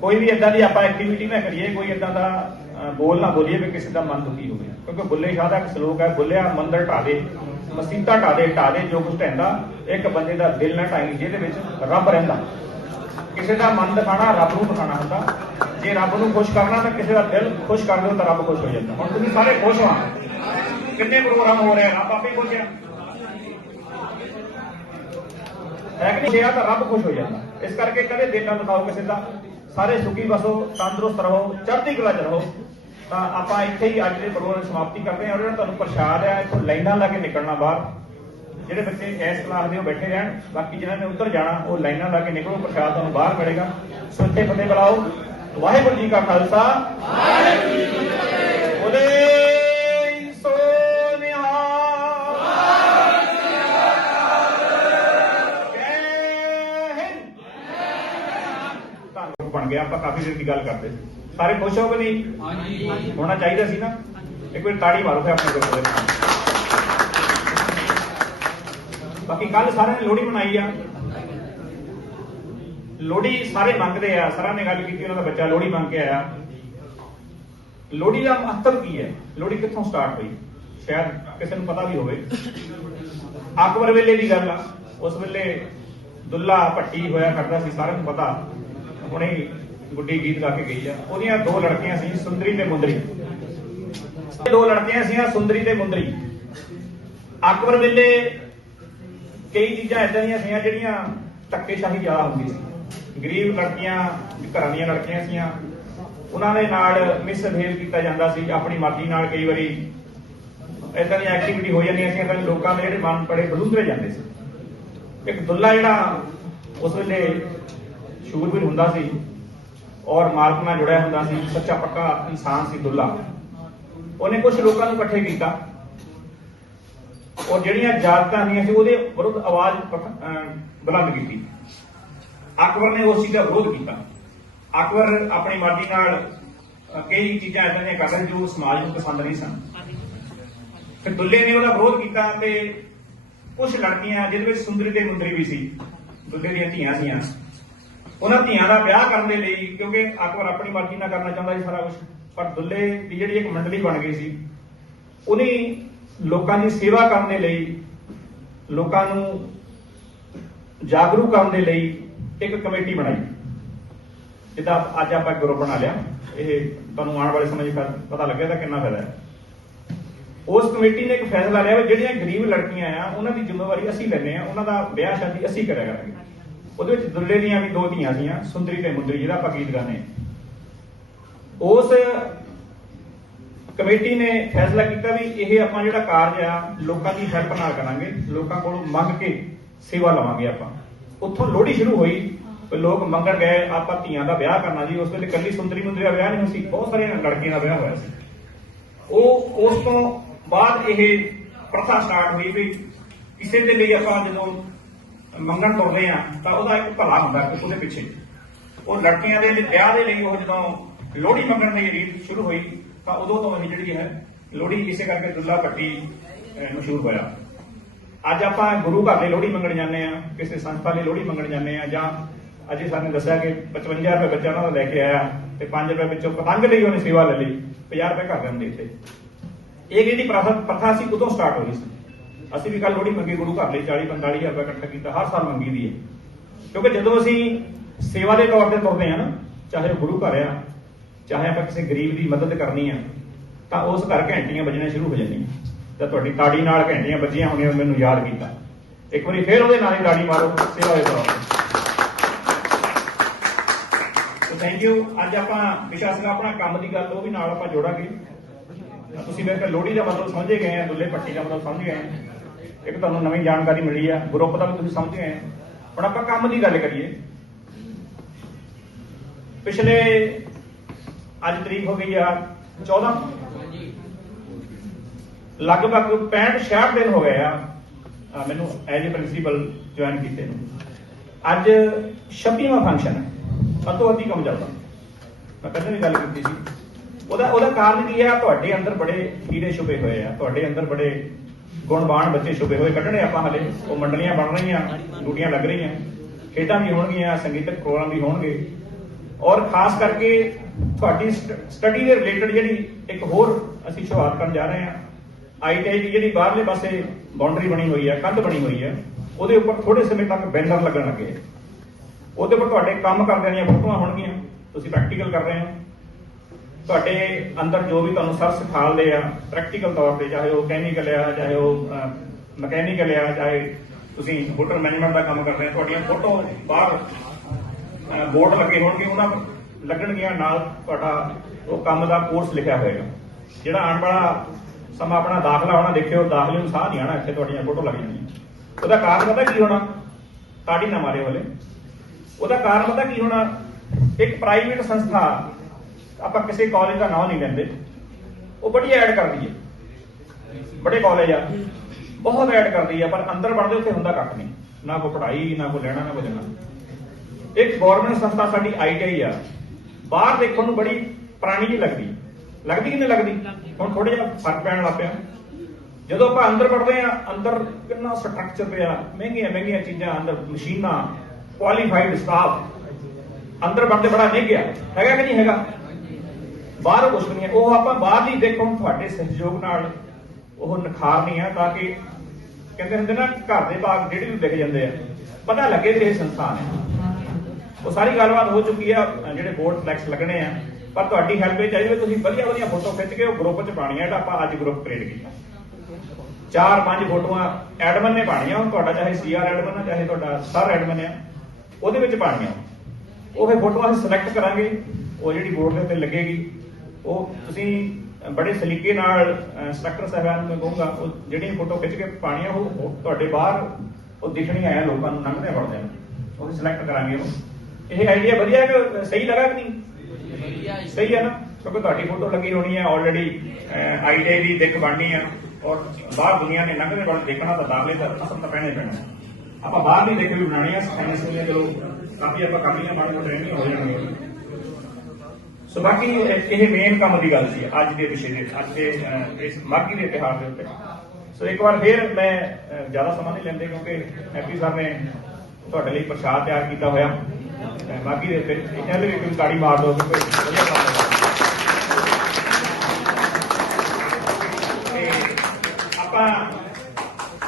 ਕੋਈ ਵੀ ਇਦਾਂ ਦੀ ਆਪਾਂ ਐਕਟੀਵਿਟੀ ਨਾ ਕਰੀਏ, ਕੋਈ ਇਦਾਂ ਦਾ ਬੋਲ ਨਾ ਬੋਲੀਏ ਵੀ ਕਿਸੇ ਦਾ ਮਨ ਦੁਖੀ ਹੋਵੇ ਕਿਉਂਕਿ ਬੁੱਲੇ ਸ਼ਾਹ ਦਾ ਇੱਕ ਸਲੋਕ ਹੈ, ਬੁੱਲਿਆ ਮੰਦਰ ਢਾ ਦੇ ਮਸੀਤਾਂ ਢਾ ਦੇ ਢਾ ਦੇ ਜੋ ਕੁਝ ਢਹਿੰਦਾ, ਇੱਕ ਬੰਦੇ ਦਾ ਦਿਲ ਨਾ ਢਾਈ ਜਿਹਦੇ ਵਿੱਚ ਰੱਬ ਰਹਿੰਦਾ। ਕਿਸੇ ਦਾ ਮਨ ਦਿਖਾਣਾ ਰੱਬ ਨੂੰ ਦਿਖਾਣਾ ਹੁੰਦਾ। ਜੇ ਰੱਬ ਨੂੰ ਖੁਸ਼ ਕਰਨਾ ਤਾਂ ਕਿਸੇ ਦਾ ਦਿਲ ਖੁਸ਼ ਕਰ ਦਿਓ ਤਾਂ ਰੱਬ ਖੁਸ਼ ਹੋ ਜਾਂਦਾ। ਹੁਣ ਤੁਸੀਂ ਸਾਰੇ ਖੁਸ਼ ਹੋ। ਕਿੰਨੇ ਪ੍ਰੋਗਰਾਮ ਹੋ ਰਹੇ, ਰੱਬ ਆਪੇ ਖੁਸ਼ ਹੈ। ਕਿ ਨਹੀਂ? ਤਾਂ ਰੱਬ ਖੁਸ਼ ਹੋ ਜਾਂਦਾ। ਇਸ ਕਰਕੇ ਕਦੇ ਦਿਲ ਨਾ ਦਿਖਾਓ ਕਿਸੇ ਦਾ। ਸਾਰੇ ਸੁਖੀ ਬਸੋ, ਤੰਦਰੁਸਤ ਰਹੋ, ਚੜ੍ਹਦੀ ਕਲਾ ਚ ਰਹੋ। ਤਾਂ ਆਪਾਂ ਇੱਥੇ ਹੀ ਅੱਜ ਦੇ ਪ੍ਰੋਗਰਾਮ ਦੀ ਸਮਾਪਤੀ ਕਰਦੇ ਹਾਂ। ਔਰ ਜਿਹੜਾ ਤੁਹਾਨੂੰ ਪ੍ਰਸ਼ਾਦ ਆ ਇੱਥੋਂ ਲਾਈਨਾਂ ਲਾ ਕੇ ਨਿਕਲਣਾ ਬਾਹਰ। ਜਿਹੜੇ ਬੱਚੇ ਇਸ ਕਲਾਸ ਦੇ ਉਹ ਬੈਠੇ ਰਹਿਣ, ਬਾਕੀ ਜਿਹਨਾਂ ਨੇ ਉੱਧਰ ਜਾਣਾ, ਉਹ ਲਾਈਨਾਂ ਲਾ ਕੇ ਨਿਕਲੋ, ਪ੍ਰਸ਼ਾਦ ਤੁਹਾਨੂੰ ਬਾਹਰ ਮਿਲੇਗਾ। ਸੱਚੇ ਫਤਿਹ ਬੁਲਾਓ। ਵਾਹਿਗੁਰੂ ਜੀ ਕਾ ਖਾਲਸਾ। ਵਾਹਿਗੁਰੂ ਜੀ ਕੀ ਫਤਿਹ। ਬੋਲੇ ਬਣ ਗਿਆ। ਆਪਾਂ ਕਾਫੀ ਦੇਰ ਦੀ ਗੱਲ ਕਰਦੇ ਸੀ। ਸਾਰੇ ਖੁਸ਼ ਹੋ ਕਿ ਨਹੀਂ? ਹਾਂਜੀ। ਹੋਣਾ ਚਾਹੀਦਾ ਸੀ ਨਾ? ਇੱਕ ਵਾਰ ਤਾੜੀ ਮਾਰੋ ਫਿਰ ਆਪਣੇ ਨਾਲ। ਬਾਕੀ ਕੱਲ ਸਾਰਿਆਂ ਨੇ ਲੋਹੜੀ ਮਨਾਈ ਆ। ਲੋਹੜੀ ਸਾਰੇ ਮੰਗਦੇ ਆ। ਸਾਰਿਆਂ ਨੇ ਗੱਲ ਕੀਤੀ ਉਹਨਾਂ ਦਾ ਬੱਚਾ ਲੋਹੜੀ ਮੰਗ ਕੇ ਆਇਆ। ਲੋਹੜੀ ਦਾ ਮਹੱਤਵ ਕੀ ਹੈ? ਲੋਹੜੀ ਕਿੱਥੋਂ ਸਟਾਰਟ ਹੋਈ? ਸ਼ਾਇਦ ਕਿਸੇ ਨੂੰ ਪਤਾ ਵੀ ਹੋਵੇ। ਅਕਬਰ ਵੇਲੇ ਦੀ ਗੱਲ ਆ। ਉਸ ਵੇਲੇ ਦੁੱਲਾ ਭੱਟੀ ਹੋਇਆ ਕਰਦਾ ਸੀ ਸਾਰਿਆਂ ਨੂੰ ਪਤਾ। ਹੁਣੇ ਗੁੱਡੀ ਗੀਤ ਗਾ ਕੇ ਗਈ ਆ। ਉਹਦੀਆਂ ਦੋ ਲੜਕੀਆਂ ਸੀ, ਸੁੰਦਰੀ ਤੇ ਮੁੰਦਰੀ। ਦੋ ਲੜਕੀਆਂ ਸੀ ਸੁੰਦਰੀ ਤੇ ਮੁੰਦਰੀ। ਅਕਬਰ ਵੇਲੇ ਕਈ ਚੀਜ਼ਾਂ ਇਦਾਂ ਦੀਆਂ ਸੀਆਂ ਜਿਹੜੀਆਂ ਧੱਕੇਸ਼ਾਹੀ ਜ਼ਿਆਦਾ ਹੁੰਦੀ ਸੀ। ਗਰੀਬ ਲੜਕੀਆਂ, ਘਰਾਂ ਦੀਆਂ ਲੜਕੀਆਂ ਸੀਆਂ। ਉਹਨਾਂ ਦੇ ਨਾਲ ਮਿਸਬਿਹੇਵ ਕੀਤਾ ਜਾਂਦਾ ਸੀ, ਆਪਣੀ ਮਰਜ਼ੀ ਨਾਲ ਕਈ ਵਾਰੀ ਇਦਾਂ ਦੀਆਂ ਐਕਟੀਵਿਟੀ ਹੋ ਜਾਂਦੀਆਂ ਸੀ ਤਾਂ ਲੋਕਾਂ ਦੇ ਜਿਹੜੇ ਮਨ ਬੜੇ ਬਲੂੰਦਰੇ ਜਾਂਦੇ ਸੀ। ਇੱਕ ਦੁੱਲਾ ਜਿਹੜਾ ਉਸ ਵੇਲੇ ਸ਼ੂਰਵੀਰ ਹੁੰਦਾ ਸੀ ਔਰ ਮਾਲਕ ਨਾਲ ਜੁੜਿਆ ਹੁੰਦਾ ਸੀ, ਸੱਚਾ ਪੱਕਾ ਇਨਸਾਨ ਸੀ ਦੁੱਲਾ। ਉਹਨੇ ਕੁਝ ਲੋਕਾਂ ਨੂੰ ਇਕੱਠੇ ਕੀਤਾ। ਔਰ ਜਿਹੜੀਆਂ ਜਾਤਾਂ ਦੀਆਂ ਸੀ, ਉਹਦੇ ਵਿਰੁੱਧ ਆਵਾਜ਼ ਬੁਲੰਦ ਕੀਤੀ। ਅਕਬਰ ਨੇ ਉਸ ਚੀਜ਼ ਦਾ ਵਿਰੋਧ ਕੀਤਾ। ਅਕਬਰ ਆਪਣੀ ਮਰਜ਼ੀ ਨਾਲ ਕਈ ਚੀਜ਼ਾਂ ਇਦਾਂ ਦੀਆਂ ਕਰਦਾ ਜੋ ਸਮਾਜ ਨੂੰ ਪਸੰਦ ਨਹੀਂ ਸਨ। ਫਿਰ ਦੁੱਲੇ ਨੇ ਉਹਦਾ ਵਿਰੋਧ ਕੀਤਾ ਤੇ ਕੁਝ ਲੜਕੀਆਂ, ਜਿਹਦੇ ਵਿੱਚ ਸੁੰਦਰੀ ਤੇ ਮੁੰਦਰੀ ਵੀ ਸੀ, ਦੁੱਲੇ ਦੀਆਂ ਧੀਆਂ ਸੀਆਂ ਉਹਨਾਂ ਧੀਆਂ ਦਾ ਵਿਆਹ ਕਰਨ ਦੇ ਲਈ, ਕਿਉਂਕਿ ਅਕਬਰ ਆਪਣੀ ਮਰਜ਼ੀ ਨਾਲ ਕਰਨਾ ਚਾਹੁੰਦਾ ਸੀ ਸਾਰਾ ਕੁਝ ਪਰ ਦੁੱਲੇ ਦੀ ਜਿਹੜੀ ਇੱਕ ਮੰਡਲੀ ਬਣ ਗਈ ਸੀ, ਉਹਨੇ ਲੋਕਾਂ ਦੀ ਸੇਵਾ ਕਰਨ ਦੇ ਲਈ, ਲੋਕਾਂ ਨੂੰ ਜਾਗਰੂਕ ਕਰਨ ਦੇ ਲਈ ਇੱਕ ਕਮੇਟੀ ਬਣਾਈ। ਜਿੱਦਾਂ ਅੱਜ ਆਪਾਂ ਗਰੁੱਪ ਬਣਾ ਲਿਆ, ਇਹ ਤੁਹਾਨੂੰ ਆਉਣ ਵਾਲੇ ਸਮੇਂ 'ਚ ਪ- ਪਤਾ ਲੱਗੇਗਾ ਤਾਂ ਕਿੰਨਾ ਫਾਇਦਾ ਹੈ। ਉਸ ਕਮੇਟੀ ਨੇ ਇੱਕ ਫੈਸਲਾ ਲਿਆ ਵੀ ਜਿਹੜੀਆਂ ਗਰੀਬ ਲੜਕੀਆਂ ਆ, ਉਹਨਾਂ ਦੀ ਜ਼ਿੰਮੇਵਾਰੀ ਅਸੀਂ ਲੈਨੇ ਆ ਉਹਨਾਂ ਦਾ ਵਿਆਹ ਸ਼ਾਦੀ ਅਸੀਂ ਕਰਿਆ ਕਰਾਂਗੇ। ਉਹਦੇ ਵਿੱਚ ਦੁੱਲੇ ਦੀਆਂ ਵੀ ਦੋ ਧੀਆਂ ਸੀਆਂ, ਸੁੰਦਰੀ ਤੇ ਮੁੰਦਰੀ, ਜਿਹਦਾ ਆਪਾਂ ਗੀਤ ਗਾਣੇ ਉਸ ਕਮੇਟੀ ਨੇ ਫੈਸਲਾ ਕੀਤਾ ਵੀ ਇਹ ਆਪਾਂ ਜਿਹੜਾ ਕਾਰਜ ਆ, ਲੋਕਾਂ ਦੀ ਹੈਲਪ ਨਾਲ ਕਰਾਂਗੇ, ਲੋਕਾਂ ਕੋਲੋਂ ਮੰਗ ਕੇ ਸੇਵਾ ਲਵਾਂਗੇ ਆਪਾਂ। ਉੱਥੋਂ ਲੋਹੜੀ ਸ਼ੁਰੂ ਹੋਈ ਲੋਕ ਮੰਗਣ ਗਏ, ਆਪਾਂ ਧੀਆਂ ਦਾ ਵਿਆਹ ਕਰਨਾ ਜੀ, ਉਸ ਵੇਲੇ ਕੱਲੀ ਸੁੰਦਰੀ ਮੁੰਦਰੀ ਦਾ ਵਿਆਹ ਨਹੀਂ ਸੀ, ਬਹੁਤ ਸਾਰੀਆਂ ਲੜਕੀਆਂ ਦਾ ਵਿਆਹ ਹੋਇਆ ਸੀ। ਉਹ ਉਸ ਤੋਂ ਬਾਅਦ ਇਹ ਪ੍ਰਥਾ ਸਟਾਰਟ ਹੋਈ ਵੀ ਕਿਸੇ ਦੇ ਲਈ ਆਪਾਂ ਜਦੋਂ ਮੰਗਣ ਤੁਰਦੇ ਆ, ਤਾਂ ਉਹਦਾ ਇੱਕ ਭਲਾ ਹੁੰਦਾ ਕਿ ਉਹਦੇ ਪਿੱਛੇ। ਉਹ ਲੜਕੀਆਂ ਦੇ ਵਿਆਹ ਦੇ ਲਈ ਉਹ ਜਦੋਂ ਲੋਹੜੀ ਮੰਗਣ ਦੀ ਰੀਤ ਸ਼ੁਰੂ ਹੋਈ, ਤਾਂ ਉਦੋਂ ਤੋਂ ਇਹ ਜਿਹੜੀ ਹੈ, ਲੋਹੜੀ ਇਸੇ ਕਰਕੇ ਦੁੱਲਾ ਭੱਟੀ ਮਸ਼ਹੂਰ ਹੋਇਆ। ਅੱਜ ਆਪਾਂ ਗੁਰੂ ਘਰ ਦੇ ਲੋਹੜੀ ਮੰਗਣ ਜਾਂਦੇ ਆ, ਕਿਸੇ ਸੰਸਥਾ ਲਈ ਲੋਹੜੀ ਮੰਗਣ ਜਾਂਦੇ ਆ, ਜਾਂ ਅਜੇ ਸਾਨੂੰ ਦੱਸਿਆ ਕਿ 55 ਰੁਪਏ ਬੱਚਾ ਉਹਨਾਂ ਦਾ ਲੈ ਕੇ ਆਇਆ ਤੇ 5 ਰੁਪਏ ਵਿੱਚੋਂ ਪਤੰਗ ਲਈ ਉਹਨੇ ਸੇਵਾ ਲੈ ਲਈ 50 ਰੁਪਏ ਘਰ ਦੇ ਨੂੰ ਦੇ ਇਹ ਜਿਹੜੀ ਪ੍ਰਥਾ ਪ੍ਰਥਾ ਸੀ, ਉਦੋਂ ਸਟਾਰਟ ਹੋਈ ਸੀ। ਅਸੀਂ ਵੀ ਕੱਲ ਲੋਹੜੀ ਮੰਗੀ ਗੁਰੂ ਘਰ ਲਈ 40 45 ਹਜ਼ਾਰ ਰੁਪਏ ਇਕੱਠਾ ਕੀਤਾ, ਹਰ ਸਾਲ ਮੰਗੀ ਦੀ ਹੈ। ਕਿਉਂਕਿ ਜਦੋਂ ਅਸੀਂ ਸੇਵਾ ਦੇ ਤੌਰ ਤੇ ਤੁਰਦੇ ਆ ਨਾ, ਚਾਹੇ ਉਹ ਗੁਰੂ ਘਰ ਆ, ਚਾਹੇ ਆਪਾਂ ਕਿਸੇ ਗਰੀਬ ਦੀ ਮਦਦ ਕਰਨੀ ਆ, ਤਾਂ ਉਸ ਘਰ ਘੰਟੀਆਂ ਵੱਜਣੀਆਂ ਸ਼ੁਰੂ ਹੋ ਜਾਂਦੀਆਂ। ਤਾਂ ਤੁਹਾਡੀ ਤਾੜੀ ਨਾਲ ਘੰਟੀਆਂ ਵੱਜੀਆਂ ਹੋਣੀਆਂ ਮੈਨੂੰ ਯਾਦ ਕੀਤਾ। ਇੱਕ ਵਾਰੀ ਫੇਰ ਉਹਦੇ ਨਾਲ ਹੀ ਤਾੜੀ ਮਾਰੋ, ਸੇਵਾ ਦੇ ਤੌਰ ਤੇ। ਥੈਂਕ ਯੂ ਅੱਜ ਆਪਾਂ ਵਿਸ਼ਾ ਸਿੰਘ, ਆਪਣਾ ਕੰਮ ਦੀ ਗੱਲ, ਉਹ ਵੀ ਨਾਲ ਆਪਾਂ ਜੋੜਾਂਗੇ। ਤਾਂ ਤੁਸੀਂ ਮੇਰੇ ਕੋਲ ਲੋਹੜੀ ਦਾ ਮਤਲਬ ਸਮਝੇ ਗਏ ਆ, ਦੁੱਲੇ ਪੱਟੀ ਦਾ ਮਤਲਬ ਸਮਝ ਗਏ ਆ। ਇੱਕ ਤੁਹਾਨੂੰ ਨਵੀਂ ਜਾਣਕਾਰੀ ਮਿਲੀ ਆ ਗਰੁੱਪ ਦਾ ਵੀ ਤੁਸੀਂ ਸਮਝ ਗਏ ਹੁਣ ਆਪਾਂ ਕੰਮ ਦੀ ਗੱਲ ਕਰੀਏ। ਪਿਛਲੇ ਅੱਜ ਤਰੀਕ ਹੋ ਗਈ ਆ 14 ਲਗਭਗ 65 66 ਦਿਨ ਹੋ ਗਏ ਆ ਮੈਨੂੰ ਐਜ਼ ਅ ਪ੍ਰਿੰਸੀਪਲ ਜੁਆਇਨ ਕੀਤੇ ਨੂੰ। ਅੱਜ 26ਵਾਂ ਫੰਕਸ਼ਨ ਹੈ ਅਤੋ ਅਤੀ ਕੰਮ ਚੱਲਦਾ। ਮੈਂ ਪਹਿਲਾਂ ਵੀ ਗੱਲ ਕੀਤੀ ਸੀ। ਉਹਦਾ ਉਹਦਾ ਕਾਰਨ ਕੀ ਹੈ ਤੁਹਾਡੇ ਅੰਦਰ ਬੜੇ ਹੀਰੇ ਛੁਪੇ ਹੋਏ ਆ, ਤੁਹਾਡੇ ਅੰਦਰ ਬੜੇ ਗੁਣਵਾਨ ਬੱਚੇ ਛੁਪੇ ਹੋਏ ਕੱਢਣੇ ਆਪਾਂ ਹਲੇ। ਉਹ ਮੰਡਲੀਆਂ ਬਣ ਰਹੀਆਂ ਡਿਊਟੀਆਂ ਲੱਗ ਰਹੀਆਂ। ਖੇਡਾਂ ਵੀ ਹੋਣਗੀਆਂ ਸੰਗੀਤਕ ਪ੍ਰੋਗਰਾਮ ਵੀ ਹੋਣਗੇ। ਔਰ ਖਾਸ ਕਰਕੇ ਤੁਹਾਡੀ ਸਟੱਡੀ ਦੇ ਰਿਲੇਟਡ ਜਿਹੜੀ ਇੱਕ ਹੋਰ ਅਸੀਂ ਸ਼ੁਰੂਆਤ ਕਰਨ ਜਾ ਰਹੇ ਹਾਂ। ਆਈਟੀਆਈ ਦੀ ਜਿਹੜੀ ਬਾਹਰਲੇ ਪਾਸੇ ਬਾਉਂਡਰੀ ਬਣੀ ਹੋਈ ਹੈ, ਕੰਧ ਬਣੀ ਹੋਈ ਹੈ, ਉਹਦੇ ਉੱਪਰ ਥੋੜੇ ਸਮੇਂ ਤੱਕ ਬੈਨਰ ਲੱਗਣ ਲੱਗੇ। ਉਹਦੇ ਉੱਪਰ ਤੁਹਾਡੇ ਕੰਮ ਕਰਦਿਆਂ ਦੀਆਂ ਫੋਟੋਆਂ ਹੋਣਗੀਆਂ। ਤੁਸੀਂ ਪ੍ਰੈਕਟੀਕਲ ਕਰ ਰਹੇ ਹੋ। ਤੁਹਾਡੇ ਅੰਦਰ ਜੋ ਵੀ ਤੁਹਾਨੂੰ ਸਰ ਸਿਖਾਲਦੇ ਆ ਪ੍ਰੈਕਟੀਕਲ ਤੌਰ ਤੇ, ਚਾਹੇ ਉਹ ਕੈਮੀਕਲ ਆ, ਚਾਹੇ ਉਹ ਮਕੈਨੀਕਲ ਆ, ਚਾਹੇ ਤੁਸੀਂ ਹੋਟਲ ਮੈਨੇਜਮੈਂਟ ਦਾ ਕੰਮ ਕਰ ਰਹੇ ਤੁਹਾਡੀਆਂ ਫੋਟੋ ਬਾਹਰ ਬੋਰਡ ਲੱਗੇ ਹੋਣਗੇ, ਉਹਨਾਂ ਲੱਗਣਗੀਆਂ, ਨਾਲ ਤੁਹਾਡਾ ਉਹ ਕੰਮ ਦਾ ਕੋਰਸ ਲਿਖਿਆ ਹੋਏਗਾ। ਜਿਹੜਾ ਆਉਣ ਵਾਲਾ ਸਮਾਂ ਆਪਣਾ ਦਾਖਲਾ ਹੋਣਾ, ਦੇਖਿਓ, ਦਾਖਲੇ ਨੂੰ ਸਾਹ ਨਹੀਂ ਆਣਾ ਇੱਥੇ ਤੁਹਾਡੀਆਂ ਫੋਟੋ ਲੱਗ ਜਾਣੀਆਂ ਉਹਦਾ ਕਾਰਨ ਪਤਾ ਕੀ ਹੋਣਾ? ਤਾੜੀ ਨਾ ਮਾਰੇ ਵਾਲੇ ਉਹਦਾ ਕਾਰਨ ਪਤਾ ਕੀ ਹੋਣਾ? ਇੱਕ ਪ੍ਰਾਈਵੇਟ ਸੰਸਥਾ ਆਪਾਂ ਕਿਸੇ ਕਾਲਜ ਦਾ ਨਾਮ ਨਹੀਂ ਲੈਂਦੇ। ਉਹ ਬੜੀ ਐਡ ਕਰਦੀ ਹੈ। ਬੜੇ ਕਾਲਜ ਆ। ਬਹੁਤ ਐਡ ਕਰਦੀ ਆ ਪਰ ਅੰਦਰ ਵੜਦੇ ਉੱਥੇ ਹੁੰਦਾ ਕੱਖ ਨਹੀਂ। ਨਾ ਕੋਈ ਪੜ੍ਹਾਈ, ਨਾ ਕੋਈ ਲੈਣਾ, ਨਾ ਕੋਈ ਦੇਣਾ। ਇੱਕ ਗਵਰਨਮੈਂਟ ਸੰਸਥਾ ਸਾਡੀ ਆਈਟੀਆਈ ਆ। ਬਾਹਰ ਦੇਖਣ ਨੂੰ ਬੜੀ ਪੁਰਾਣੀ ਜਿਹੀ ਲੱਗਦੀ। ਲੱਗਦੀ ਕਿ ਨਹੀਂ ਲੱਗਦੀ? ਹੁਣ ਥੋੜਾ ਜਿਹਾ ਫ਼ਰਕ ਪੈਣ ਲੱਗ ਪਿਆ। ਜਦੋਂ ਆਪਾਂ ਅੰਦਰ ਵੜਦੇ ਆ ਅੰਦਰ ਕਿੰਨਾ ਸਟਰਕਚਰ ਪਿਆ। ਮਹਿੰਗੀਆਂ ਮਹਿੰਗੀਆਂ ਚੀਜ਼ਾਂ ਅੰਦਰ, ਮਸ਼ੀਨਾਂ ਕੁਆਲੀਫਾਈਡ ਸਟਾਫ ਅੰਦਰ ਵੜਦੇ ਬੜਾ ਨਹੀਂ ਗਿਆ ਹੈਗਾ ਕਿ ਨਹੀਂ ਹੈਗਾ? ਬਾਹਰ ਕੁਛ ਨਹੀਂ ਹੈ। ਉਹ ਆਪਾਂ ਬਾਹਰ ਦੀ ਦੇਖੋ ਤੁਹਾਡੇ ਸਹਿਯੋਗ ਨਾਲ ਉਹ ਨਿਖਾਰਨੀ ਆ, ਤਾਂ ਕਿ ਕਹਿੰਦੇ ਹੁੰਦੇ ਨਾ, ਘਰ ਦੇ ਬਾਗ ਜਿਹੜੇ ਵੀ ਦਿਖ ਜਾਂਦੇ ਆ, ਪਤਾ ਲੱਗੇ ਵੀ ਇਹ ਸੰਸਥਾਨ ਹੈ। ਉਹ ਸਾਰੀ ਗੱਲਬਾਤ ਹੋ ਚੁੱਕੀ ਆ, ਜਿਹੜੇ ਬੋਰਡ ਫਲੈਕਸ ਲੱਗਣੇ ਆ। ਪਰ ਤੁਹਾਡੀ ਹੈਲਪ ਇਹ ਚਾਹੀਦੀ ਤੁਸੀਂ ਵਧੀਆ ਵਧੀਆ ਫੋਟੋ ਖਿੱਚ ਕੇ ਉਹ ਗਰੁੱਪ 'ਚ ਪਾਣੀਆਂ ਜਿਹੜਾ ਆਪਾਂ ਅੱਜ ਗਰੁੱਪ ਕ੍ਰੀਏਟ ਕੀਤਾ। ਚਾਰ ਪੰਜ ਫੋਟੋਆਂ ਐਡਮਨ ਨੇ ਪਾਣੀਆਂ ਹੁਣ ਤੁਹਾਡਾ ਚਾਹੇ ਸੀਆਰ ਐਡਮਨ ਆ, ਚਾਹੇ ਤੁਹਾਡਾ ਸਰ ਐਡਮਨ ਆ, ਉਹਦੇ ਵਿੱਚ ਪਾਣੀਆਂ ਉਹ ਫੋਟੋਆਂ ਅਸੀਂ ਸਿਲੈਕਟ ਕਰਾਂਗੇ, ਉਹ ਜਿਹੜੀ ਬੋਰਡ ਦੇ ਉੱਤੇ ਲੱਗੇਗੀ। ਉਹ ਤੁਸੀਂ ਬੜੇ ਸਲੀਕੇ ਨਾਲ ਇੰਸਟ੍ਰਕਟਰ ਸਾਹਿਬਾਨ ਨੂੰ ਕਹੂੰਗਾ ਉਹ ਜਿਹੜੀਆਂ ਫੋਟੋ ਖਿੱਚ ਕੇ ਪਾਣੀਆਂ ਉਹ ਤੁਹਾਡੇ ਬਾਹਰ ਉਹ ਦਿਖਣੀਆਂ ਆ ਲੋਕਾਂ ਨੂੰ ਲੰਘਦੇ ਵੜਦੇ ਉਹ ਵੀ ਸਿਲੈਕਟ ਕਰਾਂਗੇ ਉਹ। ਇਹ ਆਈਡੀਆ ਵਧੀਆ ਕਿ ਸਹੀ ਲੱਗਾ ਕਿ ਨਹੀਂ? ਸਹੀ ਹੈ ਨਾ? ਕਿਉਂਕਿ ਤੁਹਾਡੀ ਫੋਟੋ ਲੱਗੀ ਹੋਣੀ ਹੈ ਆਲਰੇਡੀ ਆਈਡੀਆ ਦੀ ਦਿੱਖ ਬਣਨੀ ਹੈ ਔਰ ਬਾਹਰ ਦੁਨੀਆ ਨੇ ਲੰਘਦੇ ਵੜ ਦੇਖਣਾ ਤਾਂ ਦਾਖਲੇ ਤਾਂ ਅਸਲ ਤਾਂ ਪੈਣੇ ਪੈਣਾ। ਆਪਾਂ ਬਾਹਰ ਦੀ ਦੇਖ ਵੀ ਬਣਾਣੀ ਹੈ ਸਾਇੰਸ ਦੀਆਂ ਚਲੋ ਕਾਫੀ ਆਪਾਂ ਕਾਮੀਆਂ ਮੋਟੇ ਨਹੀਂ ਹੋ ਜਾਣਗੇ। ਸੋ ਬਾਕੀ ਇਹ- ਮੇਨ ਕੰਮ ਦੀ ਗੱਲ ਸੀ ਅੱਜ ਦੇ ਵਿਸ਼ੇ ਦੇ ਅੱਜ ਦੇ ਇਸ ਮਾਗੀ ਦੇ ਇਤਿਹਾਸ ਦੇ ਉੱਤੇ। ਸੋ ਇੱਕ ਵਾਰ ਫੇਰ ਮੈਂ ਅਹ, ਜ਼ਿਆਦਾ ਸਮਾਂ ਨਹੀਂ ਲੈਂਦੇ ਕਿਉਂਕਿ ਹੈਪੀ ਸਾਹਿਬ ਨੇ ਤੁਹਾਡੇ ਲਈ ਪ੍ਰਸ਼ਾਦ ਤਿਆਰ ਕੀਤਾ ਹੋਇਆ। ਮਾਗੀ ਦੇ ਉੱਤੇ ਇਹਨਾਂ ਦੇ ਕੋਈ ਤਾੜੀ ਮਾਰ ਦਿਓ ਕਿ ਵਧੀਆ ਕੰਮ ਹੋਇਆ ਆਪਾਂ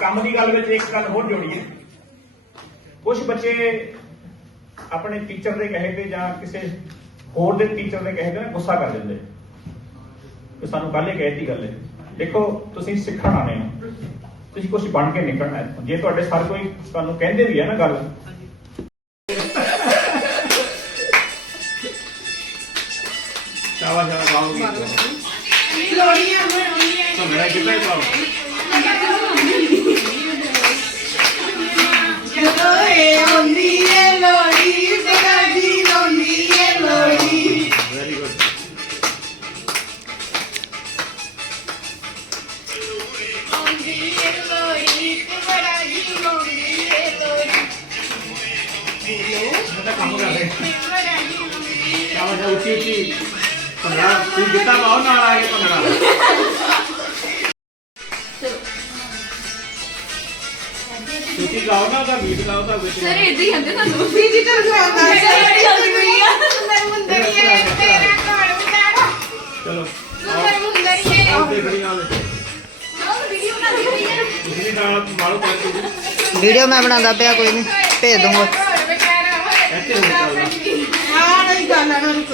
ਕੰਮ ਦੀ ਗੱਲ ਵਿੱਚ ਇੱਕ ਗੱਲ ਹੋਰ ਜੋੜੀਏ। ਕੁਝ ਬੱਚੇ ਆਪਣੇ ਟੀਚਰ ਦੇ ਕਹੇ ਤੇ ਜਾਂ ਕਿਸੇ ਹੋਰ ਦੇ ਟੀਚਰ ਦੇ ਕਹੇ ਨਾ ਗੁੱਸਾ ਕਰ ਦਿੰਦੇ ਕਿ ਸਾਨੂੰ ਕੱਲ ਹੀ ਕਹਿਤੀ ਗੱਲ। ਹੈ ਦੇਖੋ ਤੁਸੀਂ ਸਿੱਖਣ ਆਨੇ ਹੋ। ਤੁਸੀਂ ਕੁਝ ਬਣ ਕੇ ਨਿਕਲਣਾ ਹੈ। ਜੇ ਤੁਹਾਡੇ ਸਰ ਕੋਈ ਤੁਹਾਨੂੰ ਕਹਿੰਦੇ ਵੀ ਹੈ ਨਾ ਗੱਲ। ਸ਼ਾਬਾਸ਼ ਸ਼ਾਬਾਸ਼ ਬਾਬੂ ਲੋੜੀਆਂ ਬਣਾਉਣੀਆਂ ਤਾਂ ਮੇਰਾ ਕਿੱਥੇ ਪਾਉ ਜਦੋਂ ਇਹ ਆਉਂਦੀ ਆਉਂਦੀ ਏ ਲੋੜੀ ਤੇ ਬਗਾਜੀ ਲਾਉਂਦੀ ਏ ਲੋੜੀ ਮੈਂ ਤਾਂ ਕੰਮ ਕਰ ਰਿਹਾ ਤੇ ਬਗਾਜੀ ਲਾਉਂਦੀ ਏ ਸ਼ਾਬਾਸ਼ ਉੱਚੀ ਉੱਚੀ ਭੰਗੜਾ ਤੁਸੀਂ ਗਿੱਟਾ ਪਾਓ ਨਾਲ ਆ ਕੇ ਭੰਗੜਾ ਤੁਸੀਂ ਗਾਓ ਨਾ ਉਹਦਾ ਗੀਤ ਗਾਓ ਤਾਂ ਵਿੱਚ ਸਰ ਇਦਾਂ ਹੀ ਹੁੰਦੇ ਤੁਹਾਨੂੰ। ਡਿਜੀਟਲ ਸੁੰਦਰ ਮੁੰਦਰੀਏ ਤੇਰਾ ਘਰ ਉਤਾਰਾ ਚਲੋ ਸੁੰਦਰ ਮੁੰਦਰੀਏ। ਆਓ ਦੇਖ ਰਹੀ ਵੀਡੀਓ ਮੈਂ ਬਣਾਉਂਦਾ ਪਿਆ ਕੋਈ ਨਹੀਂ ਭੇਜ ਦੂੰਗਾ ਹਾਂ ਨਹੀਂ ਗੱਲ ਨਾ ਰੁਕ